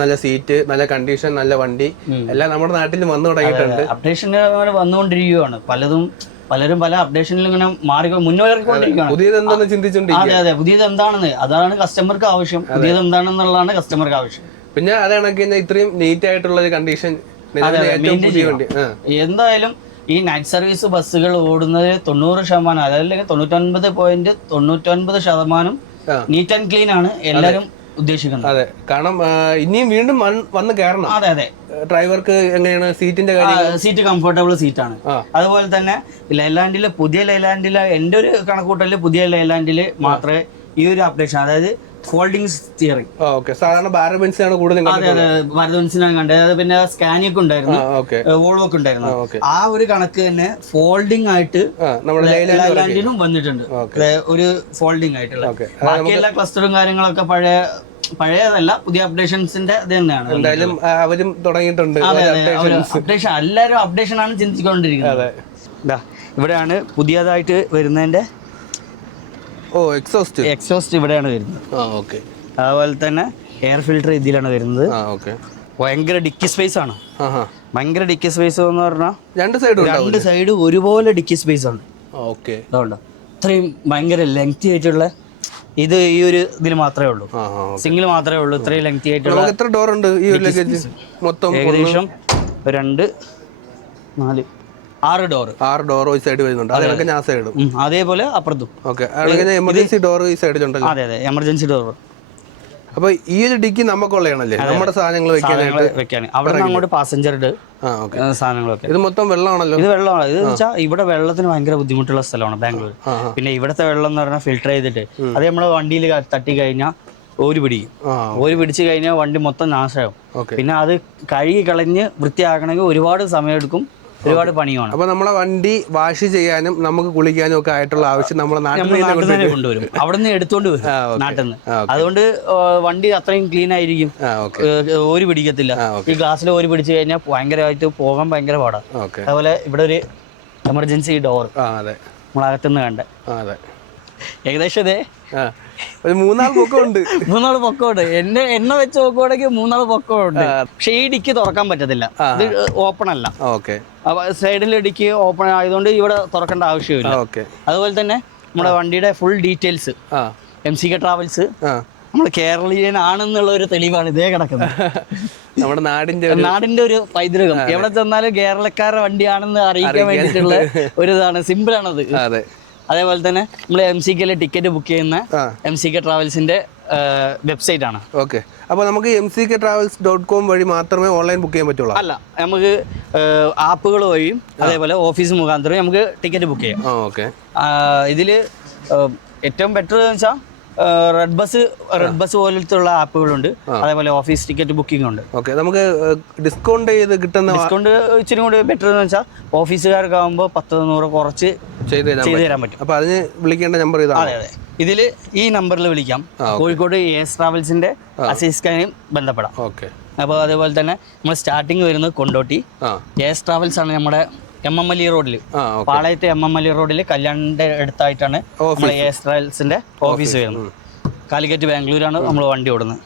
നല്ല സീറ്റ്, നല്ല കണ്ടീഷൻ, നല്ല വണ്ടി, എല്ലാം നമ്മുടെ നാട്ടിൽ വന്നു തുടങ്ങിയിട്ടുണ്ട്. അപ്ഡേഷൻ വന്നുകൊണ്ടിരിക്കുകയാണ്. പലരും പല അപ്ഡേഷനിൽ ഇങ്ങനെ മുന്നേറിക്കൊണ്ടിരിക്കുകയാണ്. പുതിയത് എന്താണെന്ന് ചിന്തിച്ചുകൊണ്ടിരിക്കുക. അതെ, പുതിയത് എന്താണെന്ന്, അതാണ് കസ്റ്റമർക്ക് ആവശ്യം. പുതിയത് എന്താണെന്നുള്ളതാണ് കസ്റ്റമർക്ക് ആവശ്യം. പിന്നെ അതാണെങ്കിൽ ഇത്രയും നീറ്റ് ആയിട്ടുള്ള ഒരു കണ്ടീഷൻ എന്തായാലും ഈ നൈറ്റ് സർവീസ് ബസ്സുകൾ ഓടുന്നത് 90%, അതല്ലെങ്കിൽ 99.99% നീറ്റ് ആൻഡ് ക്ലീൻ ആണ് എല്ലാരും ഉദ്ദേശിക്കുന്നത്. അതെ, കാരണം ഇനിയും വീണ്ടും വന്ന് കയറണം. അതെ. ഡ്രൈവർക്ക് എങ്ങനെയാണ് സീറ്റിന്റെ കാര്യം? സീറ്റ് കംഫർട്ടബിൾ സീറ്റാണ്. അതുപോലെ തന്നെ പുതിയ ലൈലാൻഡിലെ എന്റെ ഒരു കണക്കൂട്ടലില് പുതിയ ലൈലാൻഡില് മാത്രമേ ഈ ഒരു അപ്ഡേഷൻ, അതായത് ഫോൾഡിംഗ് സ്റ്റിയറിംഗ്. ഓക്കെ, സാധാരണ ഭാരത് ബെൻസിനാണ് കൂടുതലും. അതെ അതെ, ഭാരത് ബെൻസിനാണ് കണ്ടത്. അത് പിന്നെ സ്കാനിയൊക്കെ ഉണ്ടായിരുന്നു, ഓക്കെ, വോൾവോ ഒക്കെ ഉണ്ടായിരുന്നു. ആ ഒരു കണക്ക് തന്നെ ഫോൾഡിംഗ് ആയിട്ട് നമ്മുടെ ലൈലാൻഡിനും വന്നിട്ടുണ്ട്, ഒരു ഫോൾഡിംഗ് ആയിട്ടുള്ള. ബാക്കി എല്ലാ ക്ലസ്റ്ററും കാര്യങ്ങളൊക്കെ പഴയതല്ല, പുതിയ അപ്ഡേഷൻസിന്റെ ഇത് തന്നെയാണ്. എന്തായാലും അവരും തുടങ്ങിയിട്ടുണ്ട് അപ്ഡേഷൻ, എല്ലാവരും അപ്ഡേഷൻ ആണ് ചിന്തിച്ചുകൊണ്ടിരിക്കുന്നത്. ഇവിടെയാണ് പുതിയതായിട്ട് വരുന്നതിന്റെ എക്സോസ്റ്റ് ഇവിടെയാണ് വരുന്നത്. അതുപോലെ തന്നെ എയർ ഫിൽട്ടർ ഇതിലാണ് വരുന്നത്. ഭയങ്കര ഡിക്കി സ്പേസ് ആണ്, ഭയങ്കര ഡിക്കി സ്പേസ് എന്ന് പറഞ്ഞാൽ രണ്ട് സൈഡ് ഒരുപോലെ ഡിക്കി സ്പേസ് ആണ്. അതുകൊണ്ട് ഇത്രയും ഭയങ്കര ലെങ്തി ആയിട്ടുള്ള ഇത് ഈ ഒരു ഇതിൽ മാത്രമേ ഉള്ളൂ, സിംഗിൾ മാത്രമേ ഉള്ളൂ ഇത്രയും ലെങ്തി ആയിട്ടുള്ള. എത്ര ഡോർ ഉണ്ട് ഈ ലഗേജ് മൊത്തം? ഏകദേശം 2, 4, 6 ഡോർ. 6 ഡോർ ഈ സൈഡ് വരുന്നുണ്ട്, അതൊക്കെ ഞാൻ സൈഡ്. അതേപോലെ അപ്പുറത്തും. എമർജൻസി ഡോർ ഈ സൈഡിലുണ്ടല്ലോ. അതെ അതെ, എമർജൻസി ഡോർ. അപ്പൊ ഈ ഒരു ഡിക്കി നമുക്കുള്ളതാണല്ലേ, നമ്മുടെ സാധനങ്ങൾ വെക്കാൻ. അവിടെ അങ്ങോട്ട് പാസഞ്ചറുടെ സാധനങ്ങളൊക്കെ. ഇത് മൊത്തം വെള്ളമാണല്ലോ. ഇത് വെള്ളമാണ്. ഇത് വെച്ചാൽ ഇവിടെ വെള്ളത്തിന് ഭയങ്കര ബുദ്ധിമുട്ടുള്ള സ്ഥലമാണ് ബാംഗ്ലൂർ. പിന്നെ ഇവിടുത്തെ വെള്ളം എന്ന് പറഞ്ഞാൽ ഫിൽട്ടർ ചെയ്തിട്ട് അത് നമ്മുടെ വണ്ടിയിൽ തട്ടി കഴിഞ്ഞാൽ ഓര് പിടിക്കും. ഓര് പിടിച്ചു കഴിഞ്ഞാൽ വണ്ടി മൊത്തം നാശമാകും. പിന്നെ അത് കഴുകി കളഞ്ഞ് വൃത്തിയാക്കണമെങ്കിൽ ഒരുപാട് സമയമെടുക്കും, ഒരുപാട് പണിയാണ്. അപ്പൊ നമ്മളെ വണ്ടി വാഷ് ചെയ്യാനും നമുക്ക് കുളിക്കാനും ഒക്കെ ആയിട്ടുള്ള ആവശ്യം നമ്മളെ നാട്ടിൽ തന്നെ കൊണ്ടുവരും, അവിടെ നിന്ന് എടുത്തോണ്ട് വരും നാട്ടിൽ നിന്ന്. അതുകൊണ്ട് വണ്ടി അത്രയും ക്ലീൻ ആയിരിക്കും, ഓര് പിടിക്കത്തില്ല. ഈ ഗ്ലാസ്സിൽ ഓര് പിടിച്ചു കഴിഞ്ഞാൽ ഭയങ്കരമായിട്ട് പോകാൻ ഭയങ്കര പാടാണ്. അതുപോലെ ഇവിടെ ഒരു എമർജൻസി ഡോർ നമ്മളകത്തുനിന്ന് കണ്ട ഏകദേശം ഇതേ 3 പൊക്കമുണ്ട്. 3 പൊക്കമുണ്ട്. എന്നെ വെച്ച് നോക്കുവാണെങ്കിൽ 3 പൊക്കമുണ്ട്. പക്ഷെ ഈ ഡിക്കി തുറക്കാൻ പറ്റത്തില്ല, ഇത് ഓപ്പൺ അല്ല. സൈഡിൽ ഡിക്കി ഓപ്പൺ ആയതുകൊണ്ട് ഇവിടെ തുറക്കേണ്ട ആവശ്യമില്ല. അതുപോലെ തന്നെ നമ്മുടെ വണ്ടിയുടെ ഫുൾ ഡീറ്റെയിൽസ് MCK ട്രാവൽസ് നമ്മൾ കേരളീയൻ ആണെന്നുള്ള ഒരു തെളിവാണ് ഇതേ കിടക്കുന്നത്. നമ്മുടെ നാടിന്റെ ഒരു പൈതൃകം, എവിടെ ചെന്നാലും കേരളക്കാരുടെ വണ്ടിയാണെന്ന് അറിയിക്കാൻ വേണ്ടിയിട്ടുള്ള ഒരു ഇതാണ്, സിമ്പിൾ ആണത്. അതേപോലെ തന്നെ നമ്മൾ MCKയിലെ ടിക്കറ്റ് ബുക്ക് ചെയ്യുന്ന MCK ട്രാവൽസിന്റെ വെബ്സൈറ്റ് ആണ്. ഓക്കെ, അപ്പോൾ നമുക്ക് mcktravels.com വഴി മാത്രമേ ഓൺലൈൻ ബുക്ക് ചെയ്യാൻ പറ്റുള്ളൂ? അല്ല, നമുക്ക് ആപ്പുകൾ വഴിയും അതേപോലെ ഓഫീസ് മുഖാന്തരം നമുക്ക് ടിക്കറ്റ് ബുക്ക് ചെയ്യാം. ഓക്കെ, ഇതിൽ ഏറ്റവും ബെറ്റർ എന്ന് വെച്ചാൽ റെഡ് ബസ് പോലത്തെ ഉള്ള ആപ്പുകളുണ്ട്, അതേപോലെ ഓഫീസ് ടിക്കറ്റ് ബുക്കിംഗ് ഉണ്ട്. ഓക്കെ, നമുക്ക് ഡിസ്കൗണ്ട് ചെയ്ത് കിട്ടുന്ന ഡിസ്കൗണ്ട് ഇച്ചിരി കൂടി ബെറ്റർ എന്ന് വെച്ചാൽ ഓഫീസുകാർക്ക് ആകുമ്പോൾ 10-100 കുറച്ച് ചെയ്ത് തരാൻ പറ്റും. അപ്പോൾ അതിന് വിളിക്കേണ്ട നമ്പർ ഇതാണ്. അതെ അതെ, ഇതിൽ ഈ നമ്പറിൽ വിളിക്കാം. കോഴിക്കോട് AS ട്രാവൽസിന്റെ അസിസ്റ്റാനും ബന്ധപ്പെടാം. ഓക്കെ, അപ്പോൾ അതേപോലെ തന്നെ നമ്മൾ സ്റ്റാർട്ടിങ് വരുന്നത് കൊണ്ടോട്ടി AS ട്രാവൽസ് ആണ്. നമ്മുടെ MMLE റോഡിൽ, പാളയത്തെ MMLE റോഡിൽ കല്യാണിന്റെ അടുത്തായിട്ടാണ് നമ്മൾ AS ട്രാവൽസിന്റെ ഓഫീസ് വരുന്നത്. കാലിക്കറ്റ് ബാംഗ്ലൂരാണ് നമ്മൾ വണ്ടി ഓടുന്നത്.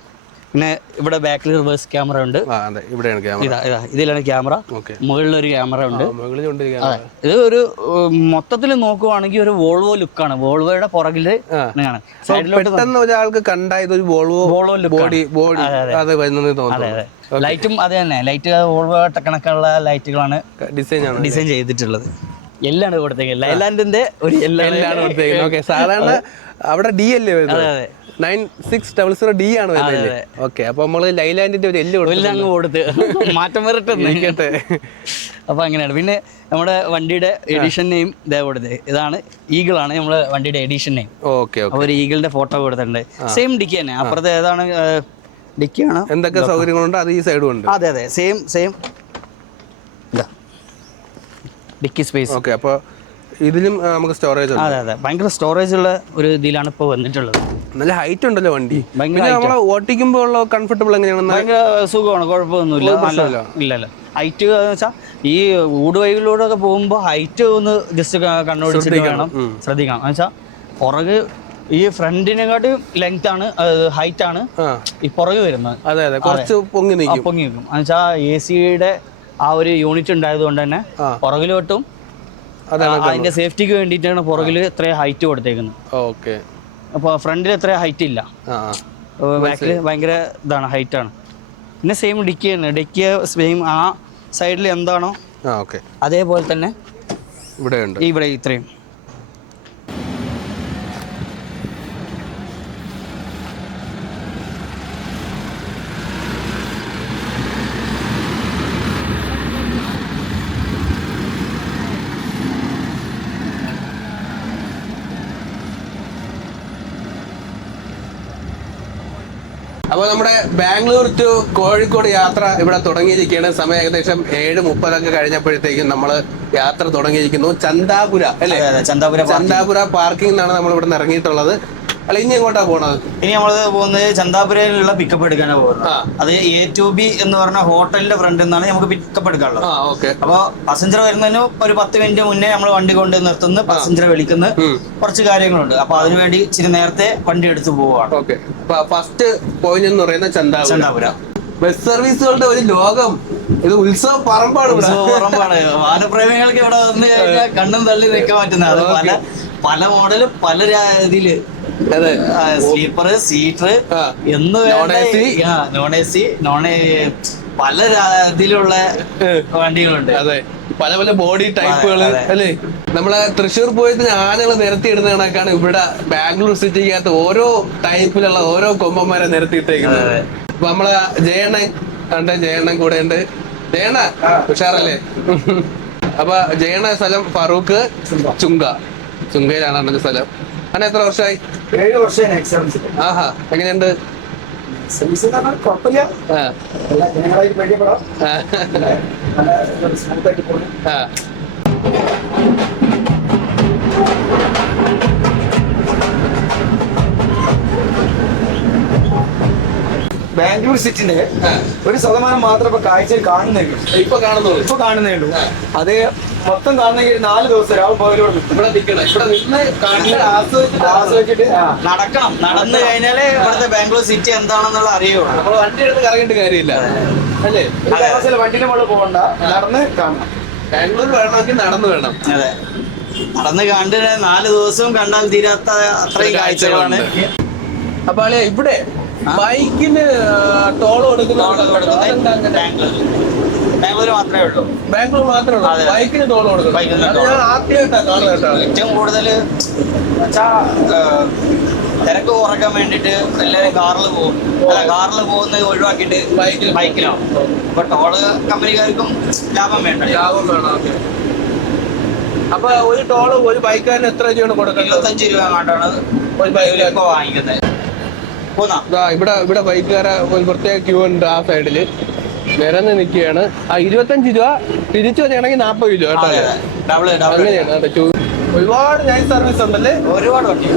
പിന്നെ ഇവിടെ ബാക്കിൽ റിവേഴ്സ് ക്യാമറ ഉണ്ട്, ഇതിലാണ് ക്യാമറ, മുകളിലൊരു ക്യാമറ ഉണ്ട്. ഇത് ഒരു മൊത്തത്തിൽ നോക്കുവാണെങ്കിൽ ഒരു വോൾവോ ലുക്കാണ്, വോൾവോയുടെ പുറകില് ഒരാൾക്ക് കണ്ടായത് ഒരു വോൾവോ ലുക്കാണ്. ലൈറ്റും അത് തന്നെ, ലൈറ്റ് വോൾവോ കണക്കുള്ള ലൈറ്റുകളാണ് ഡിസൈൻ ചെയ്തിട്ടുള്ളത്. എല്ലാം കൊടുത്തേക്കുന്നത് ലൈലാൻഡിന്റെ ഒരു എല്ലാം. സാധാരണ അവിടെ D അല്ലേ വരുന്നത്, 9600D ആണ് വരുന്നത്. ഓക്കെ, അപ്പൊ നമ്മള് ലൈലാൻഡിന്റെ ഒരു എല്ലാം കൊടുത്ത് മാറ്റം വരട്ടെ. അപ്പൊ അങ്ങനെയാണ്. പിന്നെ നമ്മുടെ വണ്ടിയുടെ എഡിഷൻ നെയിം ഇതേ കൊടുത്തത്, ഇതാണ് ഈഗിളാണ് നമ്മുടെ വണ്ടിയുടെ എഡിഷൻ നെയിം. ഓക്കെ, അപ്പൊ ഒരു ഈഗിളിന്റെ ഫോട്ടോ കൊടുത്തിട്ടുണ്ട്. സെയിം ഡിക്കി തന്നെ, അപ്പുറത്തെ ഏതാണ് ഡിക്കിയാണ്. എന്തൊക്കെ സൗകര്യങ്ങളുണ്ട് അത് ഈ സൈഡും ഉണ്ട്. അതെ അതെ, സെയിം ഡിക്കി സ്പേസ്. ഓക്കെ, അപ്പോൾ ഇതിലും നമുക്ക് സ്റ്റോറേജ് ഉണ്ട്. അതെ അതെ, ഭയങ്കര സ്റ്റോറേജ് ഉള്ള ഒരു ഇതിലാണ് ഇപ്പോൾ വന്നിട്ടുള്ളത്. നല്ല ഹൈറ്റ് ഉണ്ടല്ലോ വണ്ടി. നമ്മൾ ഓട്ടിക്കുമ്പോൾ ഉള്ള കംഫർട്ടബിൾ എങ്ങനെയാണ്? ഭയങ്കര സുഖമാണ്, കുഴപ്പമൊന്നുമില്ല. ഇല്ലല്ല, ഹൈറ്റ് എന്ന് വെച്ചാൽ ഈ ഊടുവഴികളിലൂടെ ഒക്കെ പോകുമ്പോൾ ഹൈറ്റ് ഒന്ന് ജസ്റ്റ് കണ്ണോടിച്ചിട്ട് വേണം ശ്രദ്ധിക്കണം. എന്ന് വെച്ചാൽ പുറകെ ഈ ഫ്രണ്ടിനെക്കാട്ടും ലെങ്ത് ആണ്, ഹൈറ്റ് ആണ് ഈ പുറകെ വരുന്നത്. അതെ അതെ, കുറച്ച് പൊങ്ങി നിൽക്കും. എന്ന് വെച്ചാൽ AC-യുടെ ആ ഒരു യൂണിറ്റ് ഉണ്ടായത് കൊണ്ട് തന്നെ പുറകിലോട്ടും അതിന്റെ സേഫ്റ്റിക്ക് വേണ്ടിയിട്ടാണ് പുറകിൽ ഇത്രയും ഹൈറ്റ് കൊടുത്തേക്കുന്നത്. ഓക്കെ, അപ്പോൾ ഫ്രണ്ടിൽ ഇത്ര ഹൈറ്റ് ഇല്ല, ബാക്കിൽ ഭയങ്കര ഇതാണ്, ഹൈറ്റാണ്. പിന്നെ സെയിം ഡിക്കി തന്നെ, ഡിക്കി സെയിം ആ സൈഡിൽ എന്താണോ അതേപോലെ തന്നെ ഇവിടെ ഇത്രയും. അപ്പോൾ നമ്മുടെ ബാംഗ്ലൂർ ടു കോഴിക്കോട് യാത്ര ഇവിടെ തുടങ്ങിയിരിക്കുകയാണ്. സമയം ഏകദേശം 7:30 കഴിഞ്ഞപ്പോഴത്തേക്കും നമ്മൾ യാത്ര തുടങ്ങിയിരിക്കുന്നു. ചന്താപുര അല്ലേ? ചന്താപുര പാർക്കിംഗ് നിന്നാണ് നമ്മൾ ഇവിടെ നിന്ന് ഇറങ്ങിയിട്ടുള്ളത്. അല്ല, ഇനി എങ്ങോട്ടാ പോണത്? ഇനി നമ്മള് പോകുന്നത് ചന്താപുരയിലുള്ള പിക്കപ്പ് എടുക്കാനാണ് പോകുന്നത്. അത് A2B എന്ന് പറഞ്ഞ ഹോട്ടലിന്റെ ഫ്രണ്ടിൽ നിന്നാണ് നമുക്ക് പിക്കപ്പ് എടുക്കാനുള്ളത്. അപ്പൊ പാസഞ്ചർ വരുന്നതിന് ഒരു 10 മിനിറ്റ് മുന്നേ നമ്മൾ വണ്ടി കൊണ്ട് നിർത്തുന്നു, പാസഞ്ചറെ വിളിക്കുന്ന കുറച്ച് കാര്യങ്ങളുണ്ട്. അപ്പൊ അതിനുവേണ്ടി ഇച്ചിരി നേരത്തെ വണ്ടി എടുത്ത് പോവാണ്. ഫസ്റ്റ് പോയിന്റ് എന്ന് പറയുന്നത് ചന്താപുര. ബസ് സർവീസുകളുടെ ഒരു ലോകം, ഇത് ഉത്സവ പറമ്പാണ്. വാഹനപ്രേമികൾക്ക് ഇവിടെ വന്ന് കഴിഞ്ഞാൽ കണ്ണും തള്ളി നിൽക്കാൻ പറ്റുന്നത്. പല മോഡല് പല രീതിയില്, സ്ലീപ്പർ, സീറ്റർ എന്ന് നോൺ എ സി പല രീതിയിലുള്ള വണ്ടികളുണ്ട്. അതെ, പല പല ബോഡി ടൈപ്പുകൾ അല്ലേ? നമ്മളെ തൃശ്ശൂർ പോയിട്ട് ആനകൾ നിരത്തിയിടുന്ന കണക്കാണ് ഇവിടെ ബാംഗ്ലൂർ സിറ്റിക്കകത്ത് ഓരോ ടൈപ്പിലുള്ള ഓരോ കൊമ്പന്മാരെ നിരത്തിയിട്ടേക്കുന്നത്. അപ്പൊ നമ്മളെ ജയണ്ണൻ കൂടെ ഉണ്ട്. ജയണ്ണ ഉഷാറല്ലേ? അപ്പൊ ജയണ്ണ സ്ഥലം ഫറൂഖ് ചുങ്കയിലാണ് അവന്റെ സ്ഥലം. അങ്ങനെ എത്ര വർഷമായി? 7 വർഷമായി. ആഹാ, എങ്ങനെയുണ്ട്? കുഴപ്പമില്ല, ജനങ്ങളായിട്ട് പരിചയപ്പെടാം. സ്മൂത്തായിട്ട് പോകുന്നു. ബാംഗ്ലൂർ സിറ്റിന്റെ 1% മാത്രം ഇപ്പൊ കാഴ്ചയിൽ ഇപ്പൊ കാണുന്നേ ഉള്ളൂ. അത് മൊത്തം കാണണമെങ്കിൽ 4 ദിവസം രാവും പകലോട് ആസ്വദിച്ചിട്ട് നടക്കണം. നടന്നു കഴിഞ്ഞാലേ ഇവിടുത്തെ ബാംഗ്ലൂർ സിറ്റി എന്താണെന്നുള്ള അറിയുള്ളൂ. നമ്മൾ വണ്ടി എടുത്ത് കറങ്ങിയിട്ട് കാര്യമില്ല അല്ലേ? വണ്ടിന്റെ മുകളിൽ പോകണ്ട, നടന്ന് കാണണം. ബാംഗ്ലൂർ വേണമെങ്കിൽ നടന്നു വേണം. അതെ, നടന്ന് കണ്ട് 4 ദിവസവും കണ്ടാൽ തീരാത്ത അത്രയും കാഴ്ചകളാണ്. അപ്പൊ അല്ലേ ഇവിടെ ബൈക്കിന് ടോൾ ബാംഗ്ലൂർ മാത്രമേ ഉള്ളൂ. ബാംഗ്ലൂർ മാത്രമേ ഉള്ളൂ ബൈക്കിന് ടോൾ കൊടുക്കുന്നത്. ഞാൻ ആദ്യമായിട്ടാണ് കാണുന്നത്. ഏറ്റവും കൂടുതൽ തിരക്ക് കുറയ്ക്കാൻ വേണ്ടിട്ട് എല്ലാവരും കാറിൽ പോകും. കാറിൽ പോകുന്നത് ഒഴിവാക്കിയിട്ട് ബൈക്കിലാണ്. അപ്പൊ ടോള് കമ്പനിക്കാർക്കും ലാഭം വേണം. അപ്പൊ ഒരു ടോള് ഒരു ബൈക്കാരന് എത്ര രൂപയാണ് കൊടുക്കുന്നത്? 25 രൂപ കൊണ്ടാണ് ഒരു ബൈക്കിലൊക്കെ വാങ്ങിക്കുന്നത്. ഇവിടെ ബൈക്കുകാരെ ഒരു പ്രത്യേക ക്യൂ ഉണ്ട്. ആ സൈഡില് നിരന്ന് നിൽക്കുകയാണ്. 25 രൂപ തിരിച്ചു വരികയാണെങ്കിൽ 40 രൂപ കേട്ടോ. അങ്ങനെയാണ്. ഒരുപാട് നൈറ്റ് സർവീസ് ഉണ്ടല്ലേ? ഒരുപാട് വണ്ടി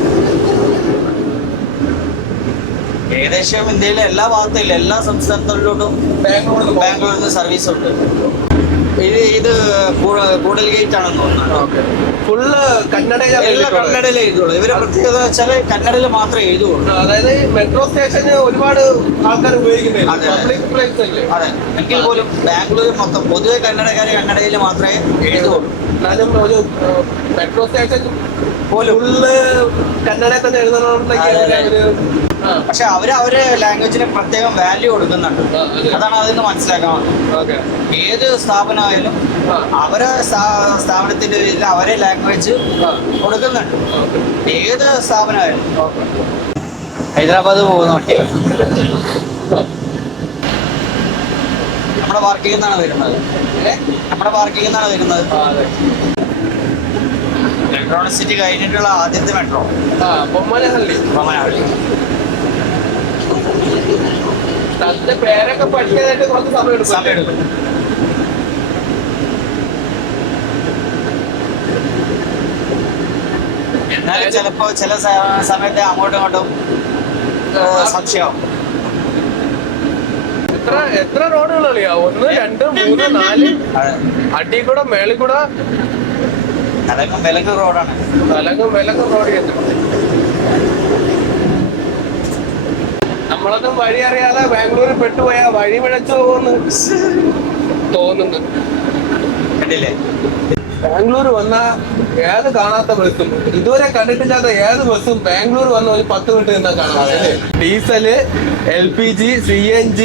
ഏകദേശം ഇന്ത്യയിലെ എല്ലാ ഭാഗത്തിലും എല്ലാ സംസ്ഥാനങ്ങളിലോട്ടും ബാംഗ്ലൂരിൽ നിന്ന് സർവീസ് ഉണ്ട്. ഇത് കൂടൽ ഗേറ്റ് ആണെന്ന് തോന്നുന്നു. ഫുള്ള് കന്നഡയിൽ എഴുതുള്ളൂ. ഇവരെ പ്രത്യേകത വെച്ചാൽ കന്നഡയിൽ മാത്രമേ എഴുതുള്ളൂ. അതായത് മെട്രോ സ്റ്റേഷന് ഒരുപാട് ആൾക്കാർ ഉപയോഗിക്കുന്നില്ല. അതെ, എങ്കിൽ പോലും ബാംഗ്ലൂർ മൊത്തം പൊതുവെ കന്നഡയിൽ മാത്രമേ എഴുതുള്ളൂ. എന്നാലും ഒരു മെട്രോ സ്റ്റേഷൻ പോലും കന്നഡയിൽ തന്നെ എഴുതണമെന്നുണ്ടെങ്കിൽ പക്ഷെ അവരെ ലാംഗ്വേജിന് പ്രത്യേകം വാല്യൂ കൊടുക്കുന്നുണ്ട്. അതാണ് അതിന് മനസ്സിലാക്കാൻ. ഏത് സ്ഥാപനമായാലും അവരെ സ്ഥാപനത്തിന്റെ പേരിൽ അവരെ ലാംഗ്വേജ് കൊടുക്കുന്നുണ്ട്. ഏത് സ്ഥാപനമായാലും. ഹൈദരാബാദ് പോകുന്ന വണ്ടി നമ്മുടെ പാർക്കിംഗിൽ നിന്നാണ് വരുന്നത്. ഇലക്ട്രോണിക് സിറ്റി കഴിഞ്ഞിട്ടുള്ള ആദ്യത്തെ മെട്രോ ബൊമ്മനഹള്ളി. പേരൊക്കെ പഠിക്കാനായിട്ട് കുറച്ച് സമയം എടുക്കും. എന്നാലും ചിലപ്പോ ചില സമയത്ത് അങ്ങോട്ടും ഇങ്ങോട്ടും സംശയമാവും. എത്ര റോഡുകൾ കളിയാ? 1, 2, 3, 4 അടി കൂടെ മേളിൽ കൂടെ വിലങ്ങ് റോഡാണ്. വിലങ്ങ് റോഡ്. നമ്മളൊന്നും വഴി അറിയാതെ ബാംഗ്ലൂരിൽ പെട്ടുപോയാ വഴി പിഴച്ചു പോകുന്നു തോന്നുന്നു. കണ്ടില്ലേ? ബാംഗ്ലൂർ വന്ന ഏത് കാണാത്ത ബസ്സും ഇതുവരെ കണ്ടിട്ടില്ലാത്ത ഏത് ബസ്സും ബാംഗ്ലൂർ വന്ന ഒരു 10 മിനിറ്റ് നിന്നാ കാണാം. ഡീസല്, LPG, CNG,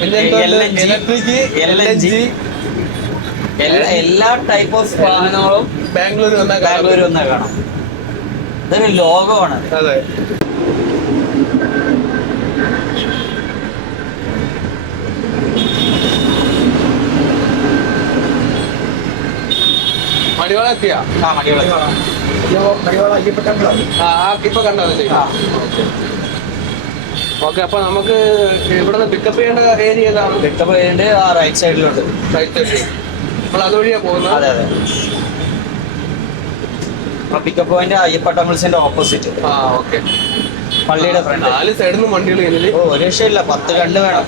പിന്നെ ഇലക്ട്രിക്, LNG എല്ലാ ടൈപ്പ് ഓഫ് വാഹനങ്ങളും ബാംഗ്ലൂർ വന്നാൽ കാണാം. ഇതൊരു ലോകമാണ്. അതെ. മടിവാള എത്തിയാ? മടിവാള ഇപ്പൊ കണ്ടോ? ഇപ്പൊ കണ്ടതല്ലേ? ഓക്കെ, അപ്പൊ നമുക്ക് ഇവിടെ പിക്കപ്പ് ചെയ്യേണ്ട ഏരിയ ഏതാണ്? പിക്കപ്പ് ചെയ്യേണ്ട ആ റൈറ്റ് സൈഡിലുണ്ട്. Right side. നമ്മൾ അതുവഴിയാ പോകുന്നത്. അതെ അതെ. പിക്കപ്പ് പോയിന്റ് അയ്യപ്പ ടെമ്പിൾസിന്റെ ഓപ്പോസിറ്റ്. ആ ഓക്കെ. പള്ളിയുടെ ഫ്രണ്ട്. 4 സൈഡിൽ നിന്ന് വണ്ടികൾ കഴിഞ്ഞില്ലേ? ഓ ഒരു രക്ഷയില്ല. 10 കണ്ണ് വേണം.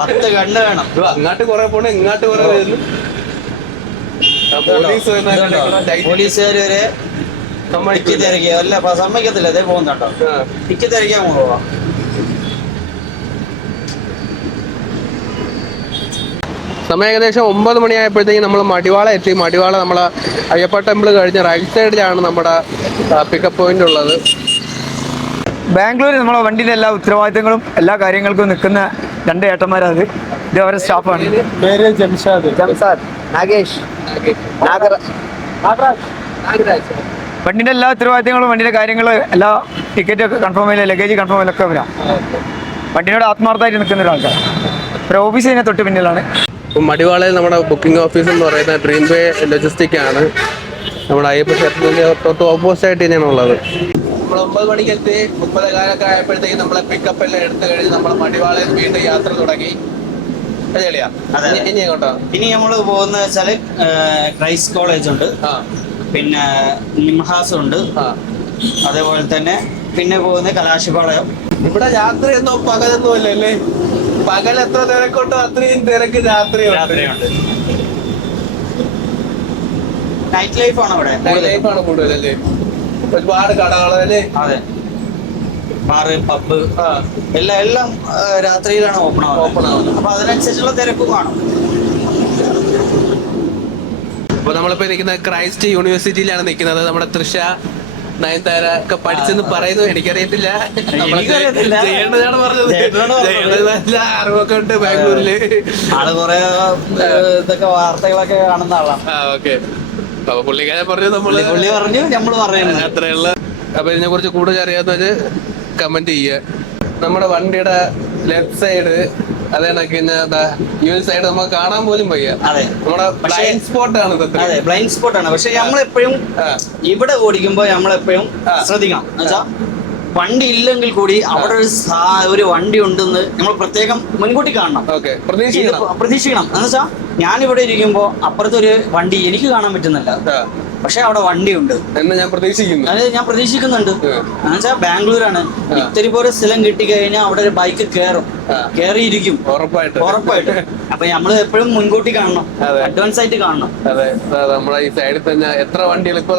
10 കണ്ണ് വേണം. അങ്ങോട്ട് കുറെ പോണേ, ഇങ്ങോട്ട് കുറെ വരുന്നു. പോലീസുകാർ വരെ ടിക്കി തിരക്കിയ അല്ല സമ്മതിക്കത്തില്ല. അതേ പോകുന്നുണ്ടോ ടിക്കി തിരക്കാൻ പോവാ. സമയം ഏകദേശം 9 മണിയായപ്പോഴത്തേക്കും നമ്മൾ മടിവാള എത്തി. മടിവാള നമ്മളെ അയ്യപ്പ ടെമ്പിൾ കഴിഞ്ഞ് റൈറ്റ് സൈഡിലാണ് നമ്മുടെ പിക്കപ്പ് പോയിന്റ് ഉള്ളത്. ബാംഗ്ലൂർ നമ്മളെ വണ്ടിയുടെ എല്ലാ ഉത്തരവാദിത്തങ്ങളും എല്ലാ കാര്യങ്ങൾക്കും നിൽക്കുന്ന 2 ഏട്ടന്മാരത്. ഇത് അവരുടെ സ്റ്റാഫാണ്. പേര് ജംഷാദ്, നാഗേഷ്, വണ്ടിന്റെ എല്ലാ ഉത്തരവാദിത്തങ്ങളും വണ്ടിയുടെ കാര്യങ്ങൾ എല്ലാ ടിക്കറ്റ് ഒക്കെ കൺഫേം ചെയ്യില്ല, ലഗേജ് കൺഫേം ചെയ്യലൊക്കെ വരാം. വണ്ടിയോട് ആത്മാർത്ഥമായിട്ട് നിൽക്കുന്ന ഒരാൾക്കാർ. ഒരു ഓഫീസ് ഇതിനെ തൊട്ട് പിന്നിലാണ്. ഇപ്പം മടിവാളയിൽ നമ്മുടെ ബുക്കിംഗ് ഓഫീസ് എന്ന് പറയുന്നത് ഡ്രീം വേ ലോജിസ്റ്റിക് ആണ്. നമ്മുടെ അയ്യപ്പ ക്ഷേത്രത്തിന്റെ തൊട്ട് ഓപ്പോസിറ്റ് ആയിട്ട് തന്നെയാണ് ഉള്ളത്. നമ്മൾ 9 മണിക്ക് എത്തി. 30 കാലൊക്കെ ആയപ്പോഴത്തേക്കും നമ്മളെ പിക്കപ്പ് എല്ലാം എടുത്തു കഴിഞ്ഞ് നമ്മൾ മടിവാളയിൽ വീണ്ടും യാത്ര തുടങ്ങി. ഇനി നമ്മൾ പോകുന്ന വെച്ചാല് ക്രൈസ്റ്റ് കോളേജ് ഉണ്ട്, പിന്നെ നിംഹാസ് ഉണ്ട്, അതേപോലെ തന്നെ പിന്നെ പോകുന്ന കലാശിപാളയം. ഇവിടെ രാത്രിയൊന്നോ പകലൊന്നും അല്ലേ? പകൽ എത്ര തിരക്കുണ്ടോ അത്രയും തിരക്ക് രാത്രിയുണ്ട്. നൈറ്റ് ലൈഫ് ആണ് അവിടെ. ലൈഫാണ് കൂടുതലല്ലേ? ഒരുപാട് കടകളല്ലേ? അതെ, ബാറ്, പബ് എല്ലാം രാത്രിയിലാണ് ഓപ്പൺ ആവുന്നത്. അപ്പൊ അതിനനുസരിച്ചുള്ള തിരക്കും കാണും. അപ്പൊ നമ്മളിപ്പോ നിൽക്കുന്നത് ക്രൈസ്റ്റ് യൂണിവേഴ്സിറ്റിയിലാണ് നിൽക്കുന്നത്. നമ്മുടെ തൃഷ, നയൻതാര ഒക്കെ പഠിച്ചെന്ന് പറയുന്നു. എനിക്കറിയത്തില്ല, ചെയ്യേണ്ടതാണ് പറഞ്ഞത്. നല്ല അറിവൊക്കെ ഉണ്ട് ബാംഗ്ലൂരില്. ആള് കൊറേ ഇതൊക്കെ വാർത്തകളൊക്കെ കാണുന്ന ആളാണ്. ഓക്കെ. അപ്പൊ പുള്ളിക്കാരെ പറഞ്ഞു, പുള്ളി പറഞ്ഞു, നമ്മള് പറയുന്നത് അത്രയുള്ള. അപ്പൊ ഇതിനെ കുറിച്ച് കൂടുതൽ അറിയാവുന്നവര് കമന്റ് ചെയ്യുക. നമ്മുടെ വണ്ടിയുടെ ലെഫ്റ്റ് സൈഡ് അതേ കണക്ക് ഈ ഒരു സൈഡ് നമുക്ക് കാണാൻ പോലും വയ്യ. നമ്മുടെ ബ്ലൈൻഡ് സ്പോട്ട് ആണ്. അതെ, ബ്ലൈൻഡ് സ്പോട്ട് ആണ്. പക്ഷെ നമ്മളെപ്പോഴും ഇവിടെ ഓടിക്കുമ്പോ നമ്മളെപ്പോഴും ശ്രദ്ധിക്കണം. എന്നുവെച്ചാ വണ്ടി ഇല്ലെങ്കിൽ കൂടി അവിടെ ഒരു വണ്ടി ഉണ്ടെന്ന് നമ്മൾ പ്രത്യേകം മുൻകൂട്ടി കാണണം, പ്രതീക്ഷിക്കണം. എന്നുവെച്ചാ ഞാനിവിടെ ഇരിക്കുമ്പോ അപ്പുറത്തൊരു വണ്ടി എനിക്ക് കാണാൻ പറ്റുന്നില്ല, പക്ഷെ അവിടെ വണ്ടിയുണ്ട് എന്ന് ഞാൻ പ്രതീക്ഷിക്കുന്നുണ്ട്. എന്നുവെച്ചാൽ ബാംഗ്ലൂരാണ്. ഇത്തിരി പോലെ സ്ഥലം കിട്ടിക്കഴിഞ്ഞാൽ അവിടെ ഒരു ബൈക്ക് കയറിയിരിക്കും ഉറപ്പായിട്ട്. അപ്പൊ നമ്മള് എപ്പോഴും മുൻകൂട്ടി കാണണം, അഡ്വാൻസ് ആയിട്ട് കാണണം. അതെ, നമ്മളെ ഈ സൈഡിൽ തന്നെ എത്ര വണ്ടികൾ ഇപ്പൊ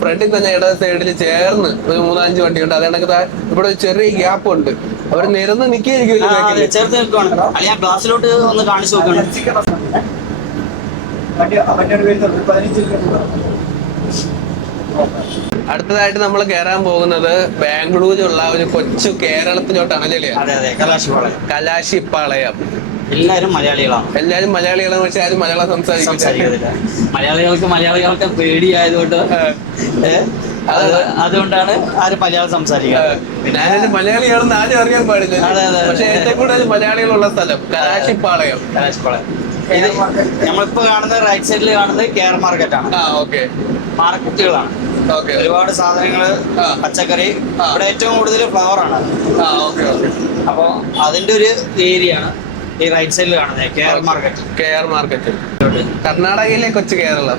ഫ്രണ്ടിൽ തന്നെ ഇടത് സൈഡിൽ ചേർന്ന് ഒരു 3-5 വണ്ടിയുണ്ട്. അത് കണക്ക് ഇവിടെ ഒരു ചെറിയ ഗ്യാപ്പ് ഉണ്ട്. അവർ നിരന്ന് നിൽക്കുകയായിരിക്കും. ചേർത്ത് നിൽക്കുവാണ്. ഞാൻ ഗ്ലാസ്സിലോട്ട് ഒന്ന് കാണിച്ചു നോക്കണം. അടുത്തതായിട്ട് നമ്മൾ കയറാൻ പോകുന്നത് ബാംഗ്ലൂരിലുള്ള ഒരു കൊച്ചു കേരളത്തിലോട്ടാണ് അല്ലേ? കലാശിപ്പാളയം. എല്ലാരും മലയാളികളാണ്. പക്ഷെ ആരും മലയാളം സംസാരിക്കുന്നില്ല. മലയാളികൾക്ക് പേടിയായതുകൊണ്ട് അതുകൊണ്ടാണ് ആരും മലയാളം സംസാരിക്കുന്നത്. ഞാനൊരു മലയാളിയാണെന്ന് ആരും അറിയാൻ പാടില്ല. പക്ഷെ ഏറ്റവും കൂടുതൽ മലയാളികളുള്ള സ്ഥലം കലാശിപ്പാളയം. ഇത് നമ്മളിപ്പോ കാണുന്നത് റൈറ്റ് സൈഡിൽ കാണുന്നത് കെയർ മാർക്കറ്റ് ആണ്. മാർക്കറ്റുകളാണ്. ഒരുപാട് സാധനങ്ങള്, പച്ചക്കറി. ഇവിടെ ഏറ്റവും കൂടുതൽ ഫ്ലവർ ആണ്. അപ്പൊ അതിന്റെ ഒരു ഏരിയ ആണ് ഈ റൈറ്റ് സൈഡിൽ കാണുന്നത് കെയർ മാർക്കറ്റ്. കർണാടകയിലെ കൊച്ചു കേരളം.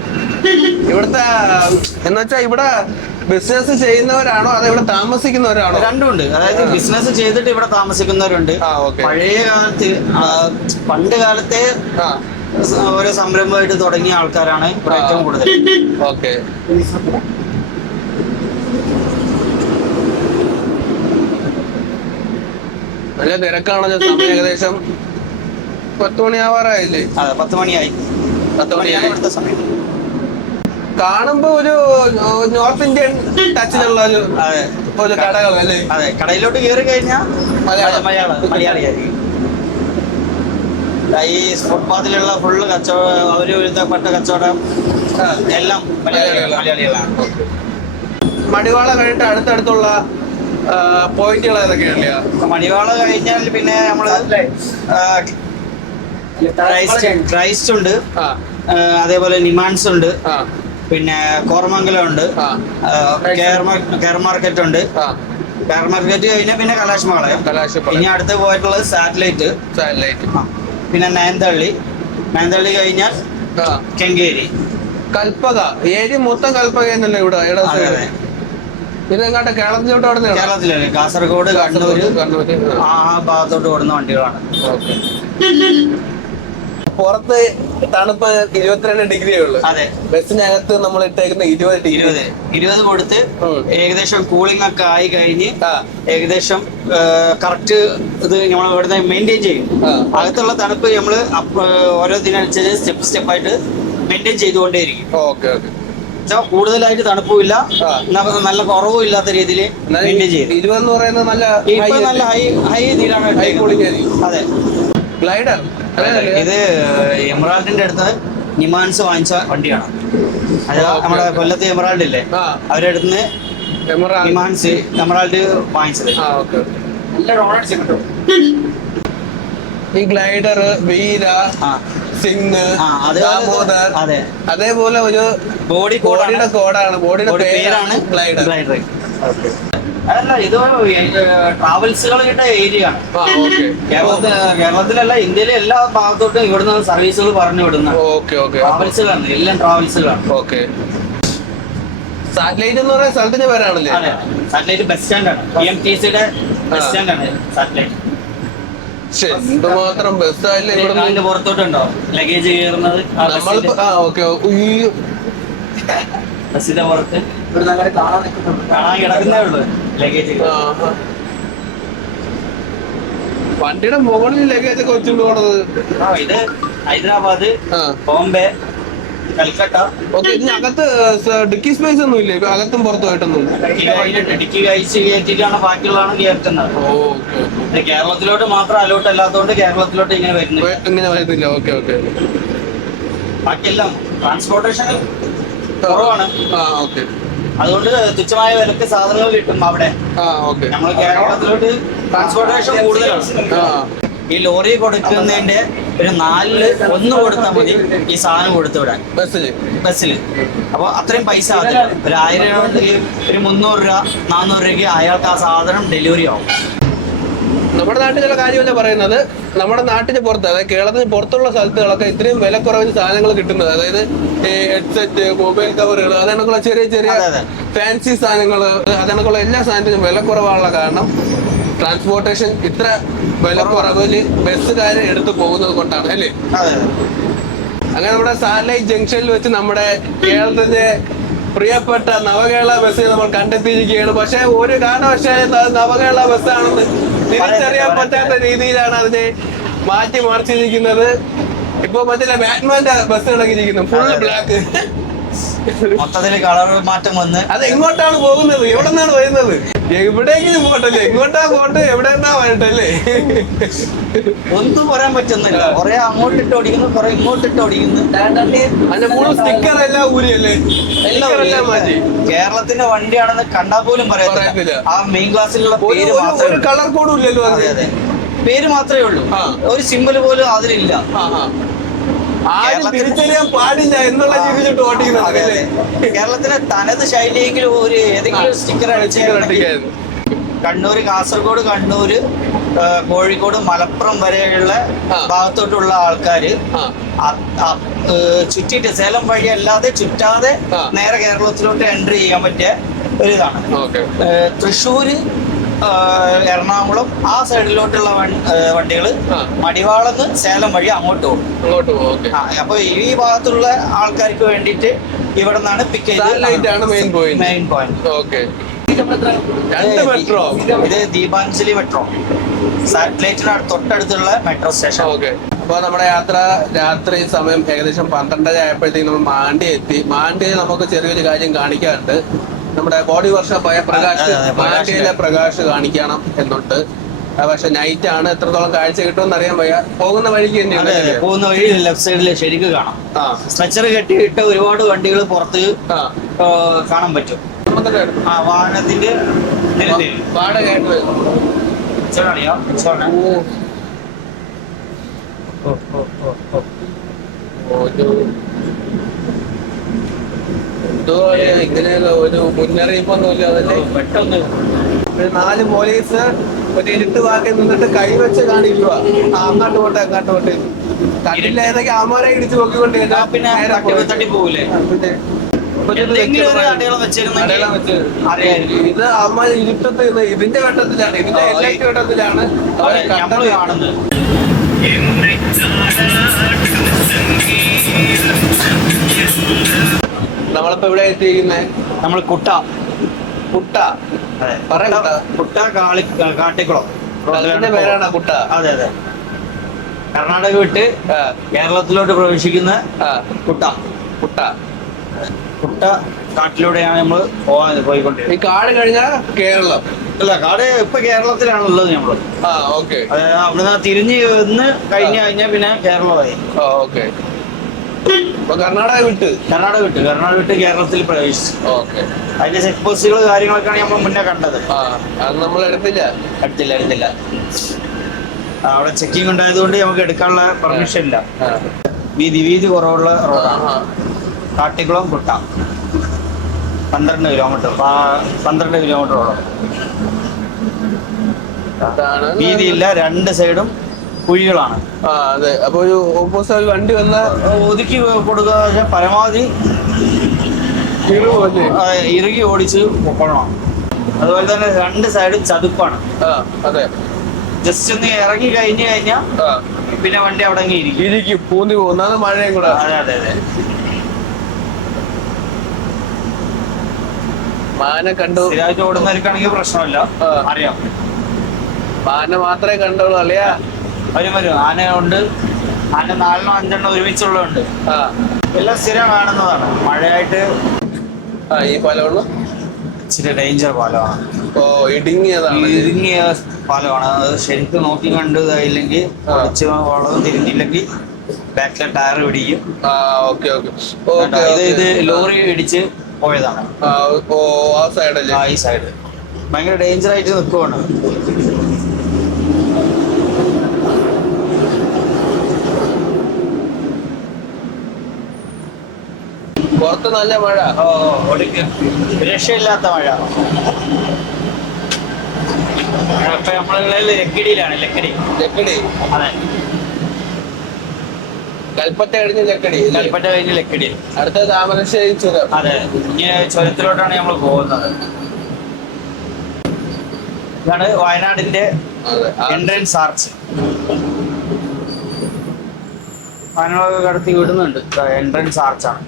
ഇവിടുത്തെ എന്നുവെച്ചാ ഇവിടെ ബിസിനസ് ചെയ്യുന്നവരാണോ അതോ ഇവിടെ താമസിക്കുന്നവരാണോ? രണ്ടുമുണ്ട്. അതായത് ബിസിനസ് ചെയ്തിട്ട് ഇവിടെ താമസിക്കുന്നവരുണ്ട്. പഴയ കാലത്ത് പണ്ട് കാലത്തെ ഓരോ സംരംഭമായിട്ട് തുടങ്ങിയ ആൾക്കാരാണ് ഇവിടെ ഏറ്റവും കൂടുതൽ. ഓക്കെ. നല്ല തിരക്കാണല്ലോ. സമയം ഏകദേശം 10 മണിയാവാറായില്ലേ? അതെ, 10 മണിയായി. 10 മണിയായി. ഇവിടുത്തെ സമയം കാണുമ്പോ ഒരു നോർത്ത് ഇന്ത്യൻ ടച്ചിലുള്ള ഒരു കടകളല്ലേ? അതെ, കടയിലോട്ട് കയറി കഴിഞ്ഞാൽ മലയാളിയായിരിക്കും. ഈ ഫുട്പാത്തിലുള്ള ഫുള്ള് കച്ചവടം, അവര് എഴുതപ്പെട്ട കച്ചവടം എല്ലാം മലയാളികളാണ്. മടിവാള കഴിഞ്ഞിട്ട് അടുത്തടുത്തുള്ള പോയിന്റുകൾ ഏതൊക്കെയാണ്? മടിവാള കഴിഞ്ഞാൽ പിന്നെ നമ്മള് ക്രൈസ്റ്റ് ഉണ്ട്, അതേപോലെ നിമാൻസ് ഉണ്ട്, പിന്നെ കോർമംഗലം ഉണ്ട്, കെയർ മാർക്കറ്റ് ഉണ്ട്, കാർ മാർക്കറ്റ് കഴിഞ്ഞാൽ പിന്നെ കലാശമാളയം. ഇനി അടുത്ത് പോയിട്ടുള്ളത് സാറ്റലൈറ്റ്. പിന്നെ നയൻതള്ളി കഴിഞ്ഞാൽ കെങ്കേരി. കൽപ്പക ഏരിയ മൊത്തം കൽപ്പക എന്നല്ലേ ഇവിടെ? ഇതെങ്ങാട്ടെ കേരളത്തിലോട്ട് ഓടുന്ന? കേരളത്തിലല്ലേ, കാസർഗോഡ്, കണ്ണൂര് ആ ഭാഗത്തോട്ട് ഓടുന്ന വണ്ടികളാണ്. പുറത്ത് തണുപ്പ് 22 ഡിഗ്രിയേ ഉള്ളൂ. അതെ. ബസ്സിനകത്ത് നമ്മൾ ഇട്ടേക്കുന്ന 20 കൊടുത്ത് ഏകദേശം കൂളിംഗ് ഒക്കെ ആയി കഴിഞ്ഞ് ഏകദേശം കറക്റ്റ് ഇത് നമ്മൾ ഇവിടുന്ന് മെയിൻറ്റെയിൻ ചെയ്യും. അകത്തുള്ള തണുപ്പ് നമ്മൾ ഓരോ ദിനനുസരിച്ച് സ്റ്റെപ്പായിട്ട് മെയിൻറ്റെയിൻ ചെയ്തുകൊണ്ടേയിരിക്കും. കൂടുതലായിട്ട് തണുപ്പുമില്ല, നല്ല കുറവും ഇല്ലാത്ത രീതിയിൽ മെയിൻറ്റെയിൻ ചെയ്യും. 20 എന്ന് പറയുന്നത് നല്ല ഹൈ ഇതിലാണ്. അതെ. ഗ്ലൈഡർ ഇത് എമറാൾഡിന്റെ അടുത്ത് നിമാൻസ് വാങ്ങിച്ച വണ്ടിയാണ്. അത് നമ്മുടെ കൊല്ലത്ത് എമറാൾഡ് ഇല്ലേ, അവരുടെ അടുത്ത് നിമാൻസ് എമറാൾഡ് വാങ്ങിച്ചത്. നല്ല റോഡ്സ് കിട്ടും. ഈ ഗ്ലൈഡർ, വീര, സിംഗ്, ദാമോദർ, അതേപോലെ ഒരു ബോഡിയുടെ കോഡാണ്, ബോഡിയുടെ പേരാണ് ഗ്ലൈഡർ. അതല്ല, ഇത് ട്രാവൽസുകളുടെ ഏരിയ ആണ്. കേരളത്തിലല്ല, ഇന്ത്യയിലെ എല്ലാ ഭാഗത്തോട്ടും ഇവിടുന്ന് സർവീസുകൾ പറഞ്ഞു വിടുന്ന ട്രാവൽസുകളാണ്, എല്ലാം ട്രാവൽസുകളാണ്. സാറ്റലൈറ്റ് എന്ന് പറയുന്ന സ്ഥലത്തിന്റെ പേരാണല്ലേ? സാറ്റലൈറ്റ് ബസ് സ്റ്റാൻഡാണ്, PMTCയുടെ ബസ് സ്റ്റാൻഡാണ് സാറ്റലൈറ്റ്. എന്തുമാത്രം ബസ്സായില്ലേ പുറത്തോട്ടുണ്ടോ ലഗേജ് കയറുന്നത്? ബസ്സിന്റെ പുറത്ത് കാണാൻ കിടക്കുന്നേ ഉള്ളു ലഗേജ്. വണ്ടിയുടെ മുകളിൽ ലഗേജ് ഒക്കെ വെച്ചിട്ട് പോണത്. ഇത് ഹൈദരാബാദ്, ബോംബെ, കൽക്കട്ട. ഇതിനകത്ത് ഡിക്കി സ്പേസ് ഒന്നും ഇല്ലേ? അകത്തും പുറത്തുമായിട്ടൊന്നും ഡിക്കി കഴിച്ച് കയറ്റിട്ടാണ് ബാക്കിയുള്ളതാണ് കയറ്റുന്നത്. കേരളത്തിലോട്ട് മാത്രം അലോട്ട് അല്ലാത്തതുകൊണ്ട് കേരളത്തിലോട്ട് ഇങ്ങനെ വരുന്നില്ല. ബാക്കിയെല്ലാം ട്രാൻസ്പോർട്ടേഷൻ കുറവാണ്. അതുകൊണ്ട് തുച്ഛമായ വിലക്ക് സാധനങ്ങൾ കിട്ടും അവിടെ. നമ്മൾ കേരളത്തിലോട്ട് ട്രാൻസ്പോർട്ടേഷൻ കൂടുതലാണ്. ഈ ലോറി കൊടുക്കുന്നതിന്റെ ഒരു 4-1 കൊടുത്താൽ മതി ഈ സാധനം കൊടുത്തു വിടാൻ ബസ്സില്. അപ്പൊ അത്രയും പൈസ ആവില്ല. ഒരു 1000 ഉണ്ടെങ്കിൽ ഒരു 300 രൂപ 400 രൂപയ്ക്ക് അയാൾക്ക് ആ സാധനം ഡെലിവറി ആവും. നമ്മുടെ നാട്ടിലുള്ള കാര്യമല്ല പറയുന്നത്. നമ്മുടെ നാട്ടിന് പുറത്ത്, അതായത് കേരളത്തിന് പുറത്തുള്ള സ്ഥലത്തുകളൊക്കെ ഇത്രയും വില കുറവിന് സാധനങ്ങൾ കിട്ടുന്നത്. അതായത് ഹെഡ്സെറ്റ്, മൊബൈൽ കവറുകൾ, അതിനൊക്കെയുള്ള ചെറിയ ഫാൻസി സാധനങ്ങൾ, അതിനൊക്കെയുള്ള എല്ലാ സാധനത്തിനും വില കുറവാനുള്ള കാരണം ട്രാൻസ്പോർട്ടേഷൻ ഇത്ര വില കുറവില് ബസ്സുകാരെ എടുത്തു പോകുന്നത് കൊണ്ടാണ് അല്ലേ? അങ്ങനെ നമ്മുടെ സാറ്റലൈറ്റ് ജംഗ്ഷനിൽ വെച്ച് നമ്മുടെ കേരളത്തിന്റെ പ്രിയപ്പെട്ട നവകേരള ബസ് നമ്മൾ കണ്ടെത്തിയിരിക്കുകയാണ്. പക്ഷെ ഒരു കാരണവശാലും അത് നവകേരള ബസ്സാണെന്ന് തിരിച്ചറിയാൻ പറ്റാത്ത രീതിയിലാണ് അതിനെ മറിച്ചിരിക്കുന്നത്. ഇപ്പൊ മറ്റേ ബാറ്റ്മാന്റെ ബസ് കിടക്കിയിരിക്കുന്നു, ഫുൾ ബ്ലാക്ക്. മൊത്തത്തില് കളർ മാറ്റം വന്ന് അത് എങ്ങോട്ടാണ് പോകുന്നത്? എവിടെ നിന്നാണ് വരുന്നത്? എവിടെയെങ്കിലും പോട്ടല്ലേ? എങ്ങോട്ടാ പോട്ട്, എവിടെ നിന്നാ വരട്ടല്ലേ? ഒന്നും പറയാൻ പറ്റുന്നില്ല. കുറെ അങ്ങോട്ടിട്ട് ഓടിക്കുന്നു, കുറെ ഇങ്ങോട്ടിട്ട് ഓടിക്കുന്നു. അതിന്റെ ഫുൾ സ്റ്റിക്കർ എല്ലാം ഊരിയല്ലേ? എല്ലാം മാറ്റി. കേരളത്തിന്റെ വണ്ടിയാണെന്ന് കണ്ടാൽ പോലും പറയത്തില്ല. ആ മെയിൻ ക്ലാസ്സിലുള്ള പേര് മാത്രമേ, ഒരു കളർ കോഡും ഇല്ലല്ലോ. അതെ, പേര് മാത്രമേ ഉള്ളൂ, ഒരു സിമ്പിൾ പോലും അതിലില്ല. തിരിച്ചറിയാൻ പാടില്ല എന്നുള്ള രീതിയിൽ ഓടിക്കുന്നത്. കേരളത്തിലെ തനത് ശൈലിയെങ്കിലും ഒരു ഏതെങ്കിലും സ്റ്റിക്കർ അടിച്ചായിരുന്നു. കണ്ണൂര്, കാസർഗോഡ്, കണ്ണൂര്, കോഴിക്കോട്, മലപ്പുറം വരെയുള്ള ഭാഗത്തോട്ടുള്ള ആൾക്കാര് ചുറ്റിട്ട് സേലം വഴി അല്ലാതെ ചുറ്റാതെ നേരെ കേരളത്തിലോട്ട് എൻട്രി ചെയ്യാൻ പറ്റിയ ഒരിതാണ്. തൃശ്ശൂര്, എറണാകുളം ആ സൈഡിലോട്ടുള്ള വണ്ടികൾ മടിവാളന്ന് സേലം വഴി അങ്ങോട്ട് പോകും. അപ്പൊ ഈ ഭാഗത്തുള്ള ആൾക്കാർക്ക് വേണ്ടിയിട്ട് ഇവിടെ നിന്നാണ് പിക്ക് ചെയ്ത് മെയിൻ പോയിന്റ്. ഇത് ദീപാഞ്ജലി മെട്രോ, സാറ്റലൈറ്റിന് തൊട്ടടുത്തുള്ള മെട്രോ സ്റ്റേഷൻ. അപ്പൊ നമ്മുടെ യാത്ര രാത്രി സമയം ഏകദേശം 12:30 ആയപ്പോഴത്തേക്ക് നമ്മൾ മാണ്ടി എത്തി. മാണ്ടിയിൽ നമുക്ക് ചെറിയൊരു കാര്യം കാണിക്കാറുണ്ട്. നമ്മുടെ ബോഡി വർഷോപ്പായ മാണ്ടിയിലെ പ്രകാശ് കാണിക്കണം എന്നുണ്ട്. പക്ഷെ നൈറ്റ് ആണ്, എത്രത്തോളം കാഴ്ച കിട്ടുമെന്ന് അറിയാൻ വയ്യ. പോകുന്ന വഴിക്ക് തന്നെയാണ്, പോകുന്ന വഴി ലെഫ്റ്റ് സൈഡിൽ ശരിക്കും കാണാം. സ്ട്രെച്ചർ കെട്ടിയിട്ട് ഒരുപാട് വണ്ടികൾ പുറത്ത് കാണാൻ പറ്റും. വാഹനത്തിന്റെ വാടക ഇങ്ങനെയൊക്കെ ഒരു മുന്നറിയിപ്പൊന്നും ഇല്ല. അതല്ലേ പെട്ടെന്ന് ഒരു 4 പോലീസ് ഒരു ഇരുട്ട് വാക്കി നിന്നിട്ട് കൈവച്ച് കാണിക്കുക, അങ്ങോട്ട് പോട്ടെ അങ്ങോട്ട് പോട്ടെ. കണ്ടില്ലായിരുന്നെങ്കിൽ ആമാരെ ഇടിച്ചു നോക്കിക്കൊണ്ട് പിന്നെ തട്ടി പോകൂലേ. എന്തെങ്കിലും ഒരു അടയാളം വെച്ചിരുന്നെങ്കിൽ അറിയായിരിക്കും. ഇത് അമ്മ ഇരുട്ടത്ത് ഇതിന്റെ ഘട്ടത്തിലാണ്, ഇതിന്റെ എല്ലാറ്റ് ഘട്ടത്തിലാണ് നമ്മള് കാണുന്നത്. നമ്മളിപ്പോ ഇവിടെ എത്തിയിരിക്കുന്നേ നമ്മൾ കുട്ട അതെ പറയണ്ട കുട്ട കാട്ടിക്കുളം സ്ഥലത്തിന്റെ പേരാണ് കുട്ട. അതെ അതെ. കർണാടക വിട്ട് കേരളത്തിലോട്ട് പ്രവേശിക്കുന്ന കുട്ട കാട്ടിലൂടെയാണ് നമ്മൾ പോയിക്കൊണ്ടിരിക്കുന്നത്. ഈ കാട് കഴിഞ്ഞാൽ കേരളം അല്ല, കാട് ഇപ്പൊ കേരളത്തിലാണുള്ളത് നമ്മള്. ഓക്കെ. അവിടുന്ന് തിരിഞ്ഞ് വന്ന് കഴിഞ്ഞാൽ പിന്നെ കേരളമായി. ഓക്കെ. കർണാടക വിട്ട് കേരളത്തിൽ പ്രവേശിച്ചു. ഓക്കെ. അതിന്റെ ചെക്ക് പോസ്റ്റുകൾ കാര്യങ്ങളൊക്കെയാണ് നമ്മൾ മുന്നേ കണ്ടത്. അത് നമ്മൾ എടുത്തില്ല. അവിടെ ചെക്കിംഗ് ഉണ്ടായതുകൊണ്ട് നമുക്ക് എടുക്കാനുള്ള പെർമിഷൻ ഇല്ല. വീതി കുറവുള്ള റോഡാണ്. കാട്ടിക്കുളം കുട്ട 12 കിലോമീറ്ററോളം വീതിയില്ല. 2 സൈഡും കുഴികളാണ്. അതെ. അപ്പൊ ഒരു ഓപ്പോസിറ്റ് വണ്ടി വന്ന ഒതുക്കി കൊടുക്കുക, പരമാവധി ഇറുകി ഓടിച്ച് പോകണം. അതുപോലെ തന്നെ 2 സൈഡും ചതുപ്പാണ്. അതെ. ജസ്റ്റ് ഒന്ന് ഇറങ്ങി കഴിഞ്ഞാൽ പിന്നെ വണ്ടി അവിടെ ഇരിക്കും, പൂന്തി പോകുന്ന മഴയും കൂടെ. അതെ. മാന കണ്ടു. സ്ഥിരമായിട്ട് ഓടുന്നവർക്കാണെങ്കിൽ പ്രശ്നമില്ല, അറിയാം. മാന മാത്രമേ കണ്ടുള്ളൂ അല്ലയാ. വരും. ആന ഉണ്ട്. ആന 4 5 ഒരുമിച്ചുള്ളതുണ്ട്. എല്ലാം സ്ഥിരം കാണുന്നതാണ്. മഴയായിട്ട് ഈ പാലമുള്ള ഇച്ചിരി ഡേഞ്ചർ പാലമാണ്. ഇടുങ്ങിയ പാലമാണ്. അത് ശരിക്കും നോക്കി കണ്ട് ഇതായില്ലെങ്കിൽ കുറച്ച് വളവും തിരിഞ്ഞില്ലെങ്കിൽ ബാക്കിലെ ടയർ പിടിക്കും. ഇത് ലോറി ഇടിച്ച് പോയതാണ്. ഈ സൈഡ് ഭയങ്കര ഡേഞ്ചർ ആയിട്ട് നിൽക്കുവാണ്. പുറത്ത് നല്ല മഴ. രക്ഷയില്ലാത്ത മഴ. ഇപ്പൊ നമ്മളുള്ളത് ലക്കിടിയിലാണ്. ലക്കിടി. അതെ. കൽപ്പറ്റ കഴിഞ്ഞ് ലക്കിടി. അടുത്ത താമരശ്ശേരി ചുരം. അതെ. ഇനി ചുരത്തിലോട്ടാണ് നമ്മൾ പോകുന്നത്. ഇതാണ് വയനാടിന്റെ എൻട്രൻസ് ആർച്ച്. വയനാടൊക്കെ കടത്തി വിടുന്നുണ്ട്. എൻട്രൻസ് ആർച്ചാണ്.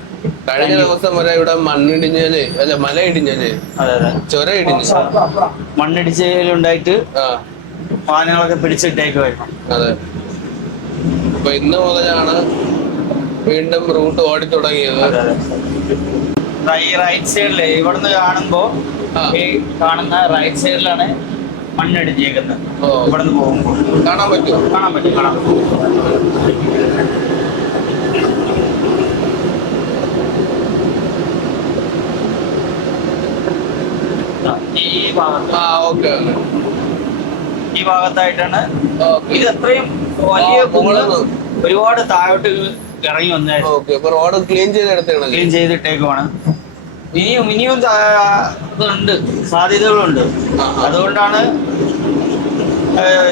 കഴിഞ്ഞ ദിവസം വരെ ഇവിടെ മണ്ണിടിഞ്ഞാല് മല ഇടിഞ്ഞാല് ചുരം ഇടിഞ്ഞു. മണ്ണിടിച്ചിലുണ്ടായിട്ട് വാഹനങ്ങളൊക്കെ പിടിച്ചിട്ടേക്കുമായിരുന്നു. അതെ. അപ്പൊ ഇന്ന് മുതലാണ് വീണ്ടും റൂട്ട് ഓടി തുടങ്ങിയത്. ഈ റൈറ്റ് സൈഡില് ഇവിടുന്ന് കാണുമ്പോ ഈ കാണുന്ന റൈറ്റ് സൈഡിലാണ് മണ്ണിടിച്ചേക്കുന്നത്. ഇവിടുന്ന് പോകുമ്പോ കാണാൻ പറ്റും. ഈ ഭാഗത്തായിട്ടാണ് ഇത്. അത്രയും വലിയ ഒരുപാട് താഴോട്ട് ഇറങ്ങി വന്നായിരുന്നു. റോഡ് ക്ലീൻ ചെയ്തിട്ടേക്കുവാണ്. ഇനിയും ഇതുണ്ട്, സാധ്യതകളുണ്ട്. അതുകൊണ്ടാണ്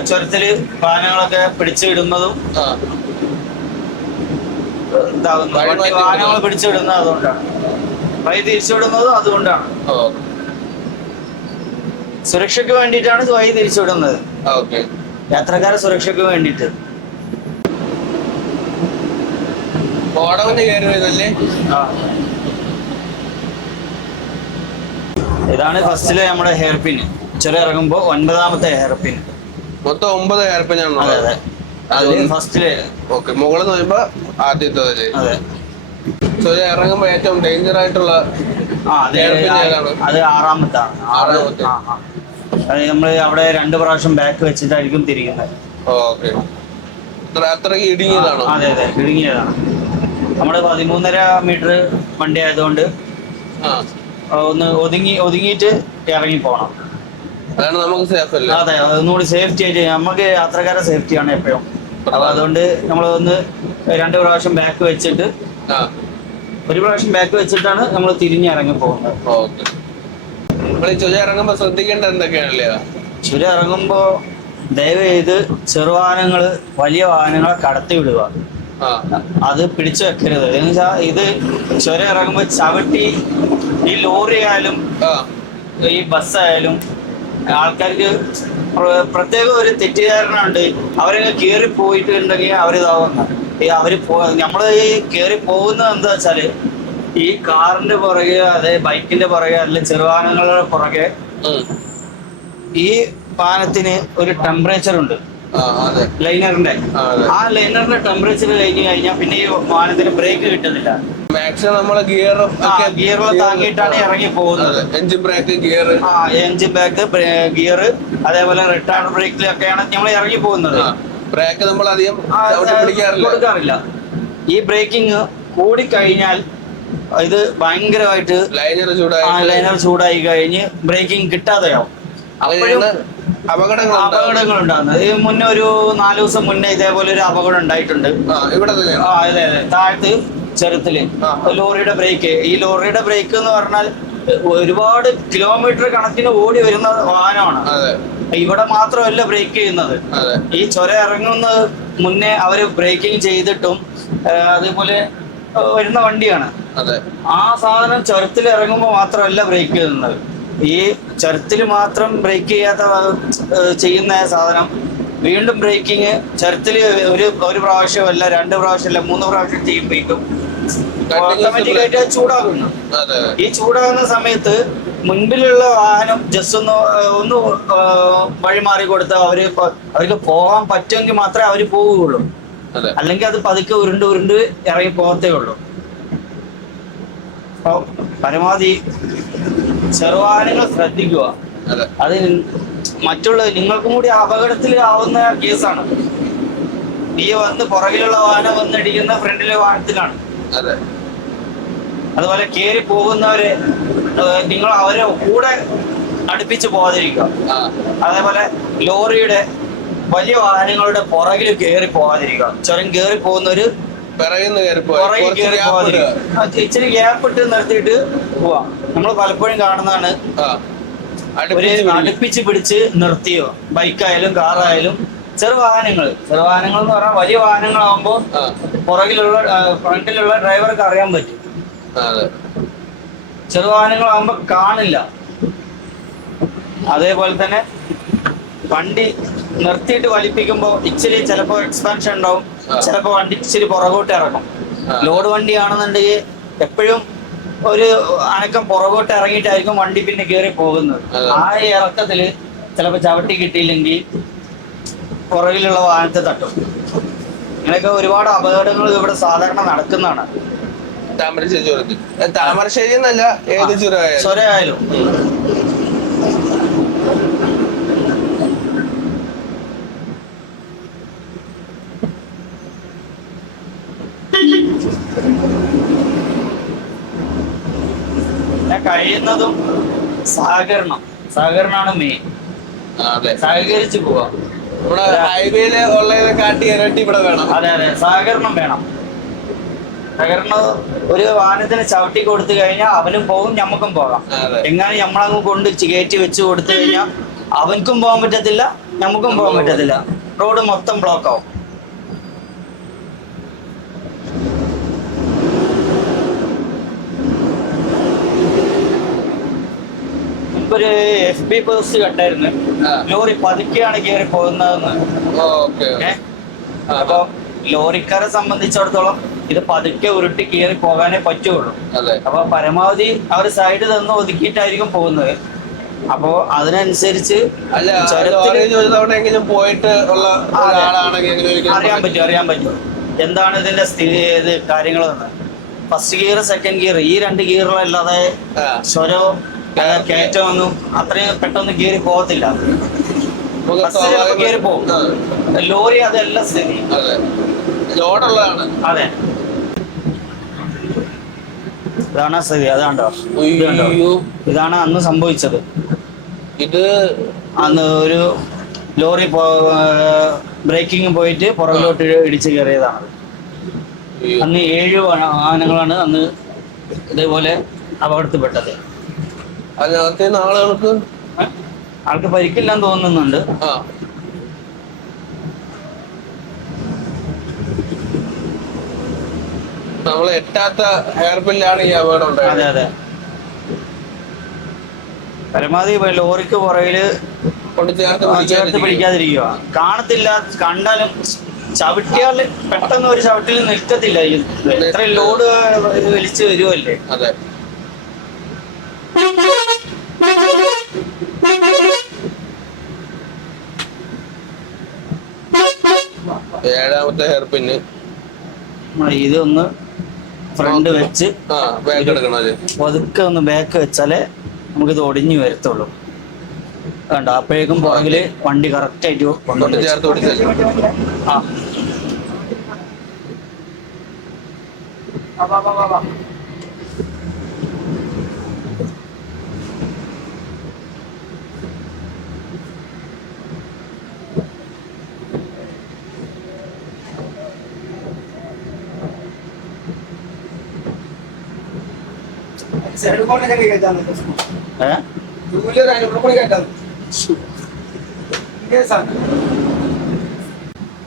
ചുരത്തില് വാഹനങ്ങളൊക്കെ പിടിച്ചിടുന്നതും വാഹനങ്ങൾ പിടിച്ചിടുന്നത് അതുകൊണ്ടാണ്. വഴി തിരിച്ചുവിടുന്നതും അതുകൊണ്ടാണ്. സുരക്ഷയ്ക്ക് വേണ്ടിയിട്ടാണ് വഴി തിരിച്ചുവിടുന്നത്. യാത്രക്കാരെ സുരക്ഷയ്ക്ക് വേണ്ടിയിട്ട്. ഇതാണ് ഫസ്റ്റിലെ നമ്മുടെ ഹെയർ പിൻ. ചുരം ഇറങ്ങുമ്പോ 9ാമത്തെ ഹെയർ പിൻ. മൊത്തം 9 ഹെയർ പിൻ ആണ്. അത് ഫസ്റ്റിലെ. മുകളിൽ നോക്കുമ്പോ ആദ്യത്തെ. ചുരം ഇറങ്ങുമ്പോ ഏറ്റവും ഡേഞ്ചർ ആയിട്ടുള്ള അത് 6ാമത്താണ്. അത് നമ്മൾ അവിടെ 2 പ്രാവശ്യം ബാക്ക് വെച്ചിട്ടായിരിക്കും തിരിക്കുന്നത്. ഇടുങ്ങിയതാണോ? അതെ, ഇടുങ്ങിയതാണ്. നമ്മുടെ 13.5 മീറ്റർ വണ്ടി ആയതുകൊണ്ട് ഒന്ന് ഒതുങ്ങിയിട്ട് ഇറങ്ങി പോകണം. അതാണ് നമുക്ക് സേഫ് അല്ലേ? അതെ, ഒന്നുകൂടി സേഫ്റ്റി ആയിട്ട്. നമുക്ക് യാത്രക്കാരെ സേഫ്റ്റിയാണ് എപ്പോഴും. അപ്പൊ അതുകൊണ്ട് നമ്മളൊന്ന് 2 പ്രാവശ്യം ബാക്ക് വെച്ചിട്ട് 1 പ്രാവശ്യം ബാക്ക് വെച്ചിട്ടാണ് നമ്മൾ തിരിഞ്ഞിറങ്ങി പോകുന്നത്. നമ്മൾ ഈ ചുരം ഇറങ്ങുമ്പോ ശ്രദ്ധിക്കേണ്ട എന്തൊക്കെയാണല്ലേ? ചുരം ഇറങ്ങുമ്പോ ദയവ് ചെയ്ത് ചെറുവാഹനങ്ങള് വലിയ വാഹനങ്ങളെ കടത്തി വിടുക. അത് പിടിച്ചു വെക്കരുത്. എന്ന് വെച്ചാൽ ഇത് ചുരം ഇറങ്ങുമ്പോ ചവിട്ടി ഈ ലോറി ആയാലും ഈ ബസ്സായാലും ആൾക്കാർക്ക് പ്രത്യേക ഒരു തെറ്റിദ്ധാരണയുണ്ട്. അവരങ്ങ് കയറി പോയിട്ടുണ്ടെങ്കിൽ അവരിതാവുന്ന നമ്മള് ഈ കയറി പോകുന്നത് എന്താ വെച്ചാല് ഈ കാറിന്റെ പുറകെ അതെ ബൈക്കിന്റെ പുറകെ അല്ലെങ്കിൽ ചെറുവാഹനങ്ങളുടെ പുറകെ ഈ വാഹനത്തിന് ഒരു ടെമ്പറേച്ചർ ഉണ്ട് ലൈനറിന്റെ. ആ ലൈനറിന്റെ ടെമ്പറേച്ചർ കഴിഞ്ഞ് കഴിഞ്ഞാൽ പിന്നെ ഈ വാഹനത്തിന് ബ്രേക്ക് കിട്ടുന്നില്ല. മാക്സിമം നമ്മള് ഗിയറിൽ താങ്ങിയിട്ടാണ് ഇറങ്ങി പോകുന്നത്. Engine break, gear, engine break, gear, അതേപോലെ റിട്ടേൺ ബ്രേക്കിലൊക്കെയാണ് നമ്മൾ ഇറങ്ങി പോകുന്നത്. ബ്രേക്ക് നമ്മൾ അധികം കൊടുക്കാറില്ല. ഈ ബ്രേക്കിംഗ് കൂടിക്കഴിഞ്ഞാൽ ഇത് ഭയങ്കരമായിട്ട് ലൈനർ ചൂടായി കഴിഞ്ഞ് ബ്രേക്കിംഗ് കിട്ടാതെയാവും. അപകടങ്ങൾ ഉണ്ടാകുന്നത്. ഈ മുന്നേ ഒരു 4 ദിവസം മുന്നേ ഇതേപോലെ ഒരു അപകടം ഉണ്ടായിട്ടുണ്ട്. അതെ താഴത്ത് ചുരത്തില് ലോറിയുടെ ബ്രേക്ക്. ഈ ലോറിയുടെ ബ്രേക്ക് എന്ന് പറഞ്ഞാൽ ഒരുപാട് കിലോമീറ്റർ കണക്കിന് ഓടി വരുന്ന വാഹനമാണ്. ഇവിടെ മാത്രമല്ല ബ്രേക്ക് ചെയ്യുന്നത്. ഈ ചുരം ഇറങ്ങുന്ന മുന്നേ അവര് ബ്രേക്കിംഗ് ചെയ്തിട്ടും അതേപോലെ വരുന്ന വണ്ടിയാണ്. ആ സാധനം ചുരത്തിൽ ഇറങ്ങുമ്പോൾ മാത്രമല്ല ബ്രേക്ക് ചെയ്യുന്നത്. ഈ ചുരത്തിൽ മാത്രം ബ്രേക്ക് ചെയ്യുന്ന സാധനം വീണ്ടും ബ്രേക്കിങ് ചുരത്തിൽ ഒരു പ്രാവശ്യമല്ല, 2 പ്രാവശ്യമല്ല, 3 പ്രാവശ്യം ചെയ്യുമ്പോഴേക്കും ഓട്ടോമാറ്റിക്കായിട്ട് ചൂടാകുന്നു. ഈ ചൂടാകുന്ന സമയത്ത് മുൻപിലുള്ള വാഹനം ജസ്റ്റ് ഒന്ന് വഴി മാറി കൊടുത്താൽ അവർക്ക് പോകാൻ പറ്റുമെങ്കിൽ മാത്രമേ അവര് പോവുകയുള്ളൂ. അല്ലെങ്കിൽ അത് പതുക്കെ ഉരുണ്ട് ഇറങ്ങി പോകത്തേ ഉള്ളൂ. അപ്പൊ പരമാവധി ചെറുവാഹനങ്ങൾ ശ്രദ്ധിക്കുക. അത് മറ്റുള്ള നിങ്ങൾക്കും കൂടി അപകടത്തിൽ ആവുന്ന കേസാണ്. ഈ പുറകിലുള്ള വാഹനം വന്നിടിക്കുന്ന ഫ്രണ്ടിലെ വാഹനത്തിലാണ്. അതുപോലെ കയറി പോകുന്നവരെ നിങ്ങൾ അവരെ കൂടെ അടുപ്പിച്ച് പോകാതിരിക്കുക. അതേപോലെ ലോറിയുടെ വലിയ വാഹനങ്ങളുടെ പുറകിൽ കയറി പോകാതിരിക്കുക. ചുരം കയറി പോകുന്നവര് ഇച്ചിരി ഗ്യാപ്പ് ഇട്ട് നിർത്തിയിട്ട് പോവാം. നമ്മൾ പലപ്പോഴും കാണുന്നതാണ് ഒരു അടുപ്പിച്ച് പിടിച്ച് നിർത്തിയോ. ബൈക്കായാലും കാറായാലും ചെറുവാഹനങ്ങൾ എന്ന് പറഞ്ഞാൽ വലിയ വാഹനങ്ങളാകുമ്പോ ഫ്രണ്ടിലുള്ള ഡ്രൈവർക്ക് അറിയാൻ പറ്റും. ചെറുവാഹനങ്ങളാകുമ്പോ കാണില്ല. അതേപോലെ തന്നെ വണ്ടി നിർത്തിയിട്ട് വലിപ്പിക്കുമ്പോ ഇച്ചിരി ചിലപ്പോ എക്സ്പാൻഷൻ ഉണ്ടാവും, ചിലപ്പോ വണ്ടി ഇച്ചിരി പുറകോട്ട് ഇറങ്ങും. ലോഡ് വണ്ടിയാണെന്നുണ്ടെങ്കിൽ എപ്പോഴും ഒരു അനക്കം പുറകോട്ട് ഇറങ്ങിയിട്ടായിരിക്കും വണ്ടി പിന്നെ കയറി പോകുന്നത്. ആ ഇറക്കത്തില് ചിലപ്പോ ചവിട്ടി കിട്ടിയില്ലെങ്കിൽ പുറകിലുള്ള വാഹനത്തെ തട്ടും. ഇങ്ങനെയൊക്കെ ഒരുപാട് അപകടങ്ങൾ ഇവിടെ സാധാരണ നടക്കുന്നതാണ്. താമരശ്ശേരി എന്നല്ല, ഏത് ചുരമായാലും. കഴിയുന്നതും സഹകരണമാണ് മെയിൻ. സഹകരിച്ചു പോവാ. ഹൈവേയില് ഉള്ളതിനെ കാട്ടി ഇരട്ടി ഇവിടെ വേണം. അതെ സഹകരണം വേണം. സഹകരണം ഒരു വാഹനത്തിന് ചവിട്ടി കൊടുത്തു കഴിഞ്ഞാൽ അവനും പോകും, ഞമ്മക്കും പോകാം. എങ്ങനെ നമ്മളങ്ങ് കൊണ്ട് കയറ്റി വെച്ച് കൊടുത്തു കഴിഞ്ഞാൽ അവൻക്കും പോകാൻ പറ്റത്തില്ല, നമുക്കും പോകാൻ പറ്റത്തില്ല. റോഡ് മൊത്തം ബ്ലോക്ക് ആവും. ഒരു FB പോസ്റ്റ് കണ്ടായിരുന്നു, ലോറി പതുക്കെയാണ് കയറി പോകുന്നതെന്ന്. അപ്പൊ ലോറിക്കാരെ സംബന്ധിച്ചിടത്തോളം ഇത് പതുക്കെ ഉരുട്ടി കയറി പോകാനേ പറ്റുള്ളൂ. അപ്പൊ പരമാവധി അവർ സൈഡ് തന്ന് ഒതുക്കിയിട്ടായിരിക്കും പോകുന്നത്. അപ്പോ അതിനനുസരിച്ച് പോയിട്ട് അറിയാൻ പറ്റും എന്താണ് ഇതിന്റെ സ്ഥിതി, ഏത് കാര്യങ്ങളെന്ന്. ഫസ്റ്റ് ഗിയർ, സെക്കൻഡ് ഗിയർ, ഈ 2 ഗിയറുകളല്ലാതെ സ്വരവും കയറ്റമൊന്നും അത്രയും പെട്ടെന്ന് കയറി പോകത്തില്ല. കയറി പോകും. ലോറി അതല്ല സ്ഥിതി. അതെ, ഇതാണ് സ്ഥിതി. അതാണ്ടോ, ഇതാണ് അന്ന് സംഭവിച്ചത്. ഇത് അന്ന് ഒരു ലോറി ബ്രേക്കിംഗ് പോയിട്ട് പുറകിലോട്ട് ഇടിച്ചു കയറിയതാണ്. അന്ന് 7 വാഹനങ്ങളാണ് അന്ന് ഇതേപോലെ അപകടത്തിൽപ്പെട്ടത്. അതിനകത്ത് ആളുകൾക്ക് ആൾക്ക് പരിക്കില്ലാന്ന് തോന്നുന്നുണ്ട്. ആ നമ്മൾ എത്താത്ത ഹെയർ പില്ലാണ് ഈ അപകടം ഉണ്ടായത്. അതെ അതെ, പരമാവധി ലോറിക്ക് പുറകില് കൊണ്ട് ചേർത്ത് പിടിക്കാതിരിക്കുക. കാണത്തില്ല, കണ്ടാലും ചവിട്ടിയാൽ പെട്ടെന്ന് ഒരു ചവിട്ടിൽ നിൽക്കത്തില്ല. ഇത്രയും ലോഡ് വലിച്ചു വരുമല്ലേ. അതെ. ഏഴാമത്തെ ഹെയർ പിന്ന് ഇതൊന്ന് ഫ്രണ്ട് വെച്ച് ബാക്ക് എടുക്കണോ? പതുക്കെ ഒന്ന് ബാക്ക് വെച്ചാലേ നമുക്കിത് ഒടിഞ്ഞു വരത്തുള്ളൂ. കണ്ടോ, അപ്പോഴേക്കും പുറകില് വണ്ടി കറക്റ്റ് ആയിട്ട് കൊണ്ടുപോയി ചേർത്ത് പിടിച്ചു. ആ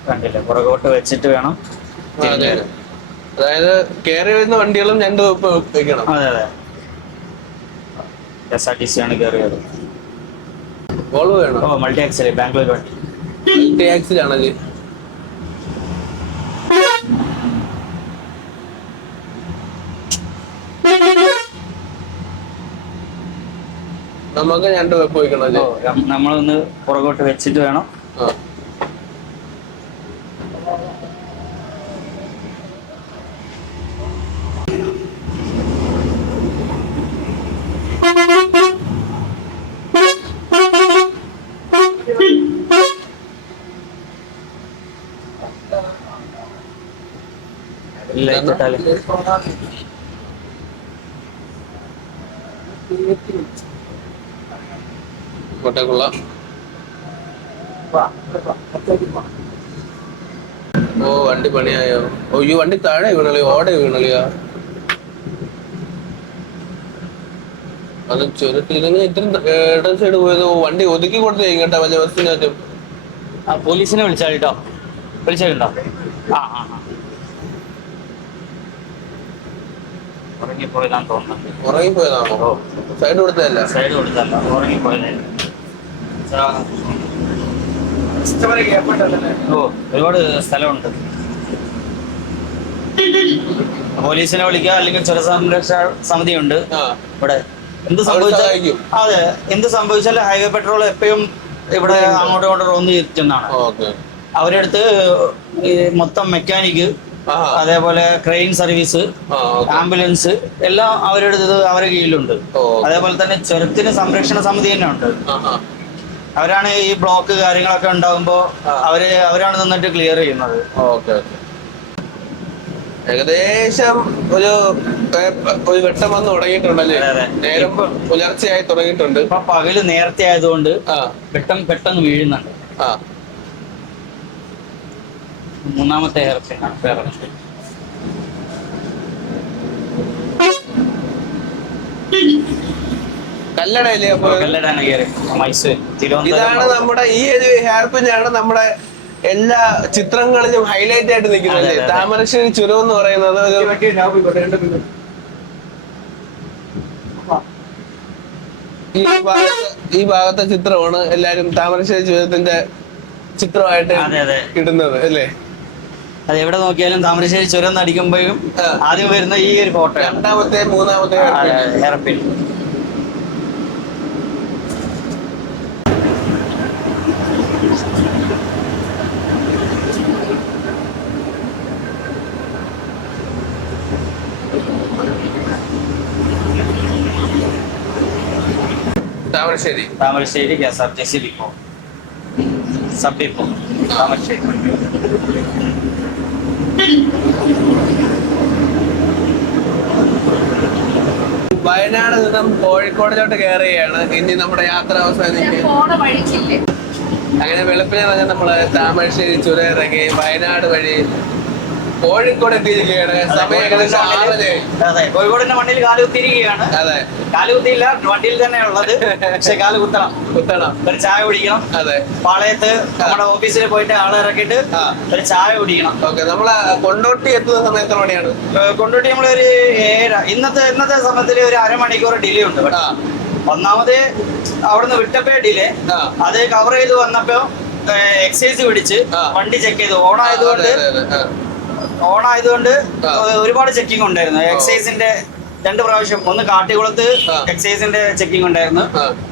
കണ്ടില്ല, പുറകോട്ട് വെച്ചിട്ട് വേണം. അതായത് കയറി വരുന്ന വണ്ടികളും 2 വെപ്പ് വെക്കണം. അതെ അതെ, KSRTC ആണ് കയറിയത്. വോൾവോ വേണം. ഓ, മൾട്ടി ആക്സിൽ ബാംഗ്ലൂർ വണ്ടി. മൾട്ടി ആക്സിൽ ആണല്ലേ? നമുക്ക് 2 വെപ്പ് വെക്കണം. നമ്മളൊന്ന് പുറകോട്ട് വെച്ചിട്ട് വേണം. കോട്ടയക്കുള്ള ഓ വണ്ടി പണിയായോ? ഓ ഈ വണ്ടി താഴെ വീണളിയോ? ഓട വീണളിയാ? അത് ചുരുട്ടി ഇതെങ്ങനെ ഇത്ര ഇടം സൈഡ് പോയത്? വണ്ടി ഒതുക്കി കൊടുത്തേ കേട്ടാ വലിയ ബസ്സിനകത്തും. പോലീസിനെ വിളിച്ചാൽ കേട്ടോ, വിളിച്ചിട്ടുണ്ടോ? ആ ആ ആ, ഉറങ്ങിപ്പോയതാന്ന് തോന്നുന്നുണ്ട്. ഉറങ്ങിപ്പോയതാണോ? സൈഡ് കൊടുത്തതല്ല? സൈഡ് കൊടുത്തല്ല, ഉറങ്ങിപ്പോയതായിരുന്നു. ഓ, ഒരുപാട് സ്ഥലമുണ്ട്. പോലീസിനെ വിളിക്കുക, അല്ലെങ്കിൽ ചുര സംരക്ഷണ സമിതി ഉണ്ട് ഇവിടെ. എന്ത് സംഭവിച്ചാലും അതെ, എന്ത് സംഭവിച്ചാലും ഹൈവേ പെട്രോൾ എപ്പോഴും ഇവിടെ അങ്ങോട്ടും ഇങ്ങോട്ടും റോന്ന് തിരിച്ചെന്നാണ്. അവരെടുത്ത് ഈ മൊത്തം മെക്കാനിക്ക്, അതേപോലെ ക്രെയിൻ സർവീസ്, ആംബുലൻസ് എല്ലാം അവരുടെ കീഴിലുണ്ട്. അതേപോലെ തന്നെ ചുരത്തിന് സംരക്ഷണ സമിതി തന്നെ ഉണ്ട്. അവരാണ് ഈ ബ്ലോക്ക് കാര്യങ്ങളൊക്കെ ഉണ്ടാകുമ്പോ അവരാണ് നിന്നിട്ട് ക്ലിയർ ചെയ്യുന്നത്. ഏകദേശം ഒരു വെട്ടം വന്ന് തുടങ്ങിയിട്ടുണ്ടല്ലേ? നേരം പുലർച്ചയായി തുടങ്ങിയിട്ടുണ്ട്. ഇപ്പൊ പകല് നേരത്തെ ആയതുകൊണ്ട് വെട്ടം പെട്ടെന്ന് വീഴുന്നുണ്ട്. മൂന്നാമത്തെ കല്ലടയില്ലേ? കല്ലടയാണ് കയറി മൈസൂർ, തിരുവനന്തപുരം. ഇതാണ് നമ്മുടെ ഈ ഒരു ഹെയർ പിന്നാണ് നമ്മുടെ എല്ലാ ചിത്രങ്ങളിലും ഹൈലൈറ്റ് ആയിട്ട് നിൽക്കുന്നത്. താമരശ്ശേരി ചുരം എന്ന് പറയുന്നത് ഈ ഭാഗത്തെ ചിത്രമാണ് എല്ലാരും താമരശ്ശേരി ചുരത്തിന്റെ ചിത്രമായിട്ട് ഇടുന്നത് അല്ലേ? അത് എവിടെ നോക്കിയാലും താമരശ്ശേരി ചുരം അടിക്കുമ്പോഴും ആദ്യം വരുന്ന ഈ ഒരു ഫോട്ടോ. രണ്ടാമത്തെ മൂന്നാമത്തെ hair pin. Thamarassery KSRTC depot, sub depot Thamarassery. Wayanad നിന്നും കോഴിക്കോടിലോട്ട് കയറുകയാണ്. ഇനി നമ്മുടെ യാത്ര അവസാനിക്കും. അങ്ങനെ വെളുപ്പിനെ നമ്മള് താമരശ്ശേരി ചുരം ഇറങ്ങി വയനാട് വഴി കോഴിക്കോട് എത്തിയിരിക്കുകയാണ്. സമയം ഏകദേശം 6:00. അതെ, കോഴിക്കോടിന്റെ മണ്ണിൽ കാലുകുത്തിയിരിക്കുകയാണ്. അതെ, കാലുകുത്തിയില്ല, വണ്ടിയിൽ തന്നെ ഉള്ളത്. പക്ഷെ കാല് കുത്തണം, ഒരു ചായ കുടിക്കണം. അതെ. പാളയത്ത് നമ്മുടെ ഓഫീസിൽ പോയിട്ട് ആളെ ഇറക്കിയിട്ട് ഒരു ചായ കുടിക്കണം. ഓക്കെ. നമ്മള് കൊണ്ടോട്ടി എത്തുന്ന സമയം എത്ര മണിയാണ്? കൊണ്ടോട്ടി നമ്മളൊരു 7. ഇന്നത്തെ സമയത്തിൽ ഒരു അരമണിക്കൂർ ഡിലേ ഉണ്ട്. ഒന്നാമത് അവിടുന്ന് വിട്ടപ്പോ ഡിലേ, അത് കവർ ചെയ്ത് വന്നപ്പോ എക്സൈസ് പിടിച്ച് വണ്ടി ചെക്ക് ചെയ്തു. ഓണായതുകൊണ്ട് ഒരുപാട് ചെക്കിംഗ് ഉണ്ടായിരുന്നു. എക്സൈസിന്റെ 2 പ്രാവശ്യം, ഒന്ന് കാട്ടിക്കുളത്ത് എക്സൈസിന്റെ ചെക്കിംഗ് ഉണ്ടായിരുന്നു,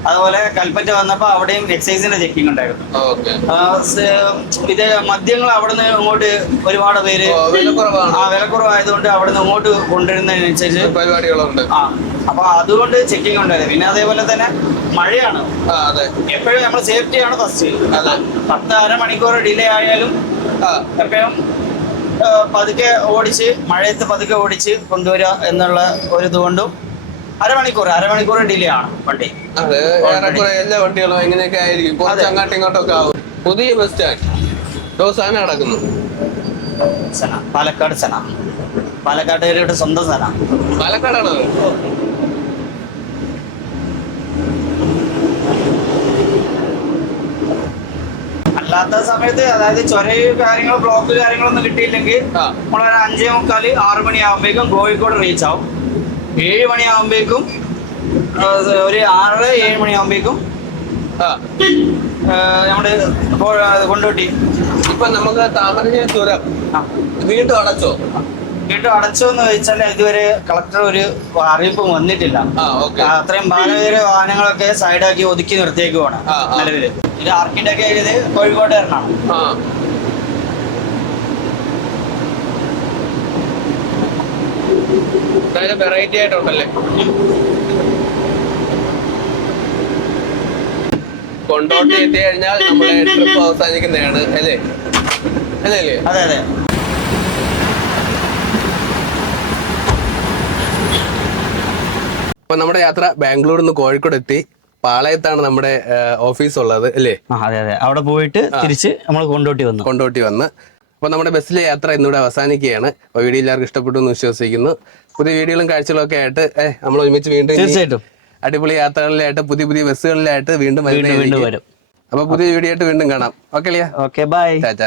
അതുപോലെ കൽപ്പറ്റ വന്നപ്പോ അവിടെയും എക്സൈസിന്റെ ചെക്കിംഗ് ഉണ്ടായിരുന്നു. ഇത് മദ്യങ്ങൾ അവിടുന്ന് ഇങ്ങോട്ട് ഒരുപാട് പേര് വിലക്കുറവായതുകൊണ്ട് അവിടുന്ന് ഇങ്ങോട്ട് കൊണ്ടുവരുന്നതിനനുസരിച്ച് പരിപാടികളുണ്ട്. അപ്പൊ അതുകൊണ്ട് ചെക്കിംഗ് ഉണ്ടായിരുന്നു. പിന്നെ അതേപോലെ തന്നെ മഴയാണ്, എപ്പോഴും നമ്മൾ സേഫ്റ്റിയാണ് ഫസ്റ്റ്. 10 അരമണിക്കൂർ ഡിലേ ആയാലും എപ്പോഴും പതുക്കെ ഓടിച്ച്, മഴയത്ത് പതുക്കെ ഓടിച്ച് കൊണ്ടുവരിക എന്നുള്ള ഒരു ഇതുകൊണ്ടും അരമണിക്കൂർ ഡിലേ ആണ് വണ്ടി. അതെ, എല്ലാ വണ്ടികളും എങ്ങനെയൊക്കെ ആയിരിക്കും, കുറച്ച് അങ്ങോട്ടും ഇങ്ങോട്ടൊക്കെ ആവും. പുതിയ ബസ് സ്റ്റാൻഡ് സന നടക്കുന്നു. പാലക്കാട് സന, പാലക്കാട്ടുകാരുടെ സ്വന്തം സന. പാലക്കാടാണ്. അല്ലാത്ത സമയത്ത്, അതായത് ചൊരയും കാര്യങ്ങളും ബ്ലോക്ക് കാര്യങ്ങളൊന്നും കിട്ടിയില്ലെങ്കിൽ നമ്മളൊരു 5:45 6 മണിയാകുമ്പോഴേക്കും കോഴിക്കോട് റീച്ച് ആവും. 7 മണിയാകുമ്പോഴേക്കും, ഒരു 6 7 മണിയാകുമ്പോഴേക്കും നമ്മള് കൊണ്ടോട്ടി. ഇപ്പൊ നമുക്ക് താമരശ്ശേരി ചുരം വീണ്ടും അടച്ചോ? വീണ്ടും അടച്ചോന്ന് ചോദിച്ചാൽ ഇതുവരെ കളക്ടർ ഒരു അറിയിപ്പ് വന്നിട്ടില്ല. അത്രയും ബാലവേര വാഹനങ്ങളൊക്കെ സൈഡാക്കി ഒതുക്കി നിർത്തിയേക്കുവാണ് നിലവില്. ഇത് ആർക്കിന്റെ ഒക്കെ ഇത് കോഴിക്കോട്ടുകാരനാണ്. വെറൈറ്റി ആയിട്ടുണ്ടല്ലേ. കൊണ്ടോട്ടി എത്തി കഴിഞ്ഞാൽ നമ്മുടെ ട്രിപ്പ് അവസാനിക്കുന്നതാണ് അല്ലേ? അല്ലേ? അതെ അതെ. അപ്പൊ നമ്മുടെ യാത്ര ബാംഗ്ലൂരിൽ നിന്ന് കോഴിക്കോട് എത്തി. പാളയത്താണ് നമ്മുടെ ഓഫീസ് ഉള്ളത് അല്ലേ? അതെ അതെ. അവിടെ പോയിട്ട് തിരിച്ച് നമ്മൾ കൊണ്ടോട്ടി വന്ന് അപ്പൊ നമ്മുടെ ബസ്സിലെ യാത്ര ഇന്നിവിടെ അവസാനിക്കുകയാണ്. അപ്പൊ വീഡിയോ എല്ലാവർക്കും ഇഷ്ടപ്പെട്ടു എന്ന് വിശ്വസിക്കുന്നു. പുതിയ വീഡിയോകളും കാഴ്ചകളും ഒക്കെ ആയിട്ട് നമ്മൾ ഒരുമിച്ച് വീണ്ടും തീർച്ചയായിട്ടും അടിപൊളി യാത്രകളിലായിട്ട് പുതിയ ബസ്സുകളിലായിട്ട് വീണ്ടും വരും. അപ്പൊ പുതിയ വീഡിയോ ആയിട്ട് വീണ്ടും കാണാം. ഓക്കെ അല്ലേ? Okay, bye. ടാറ്റ.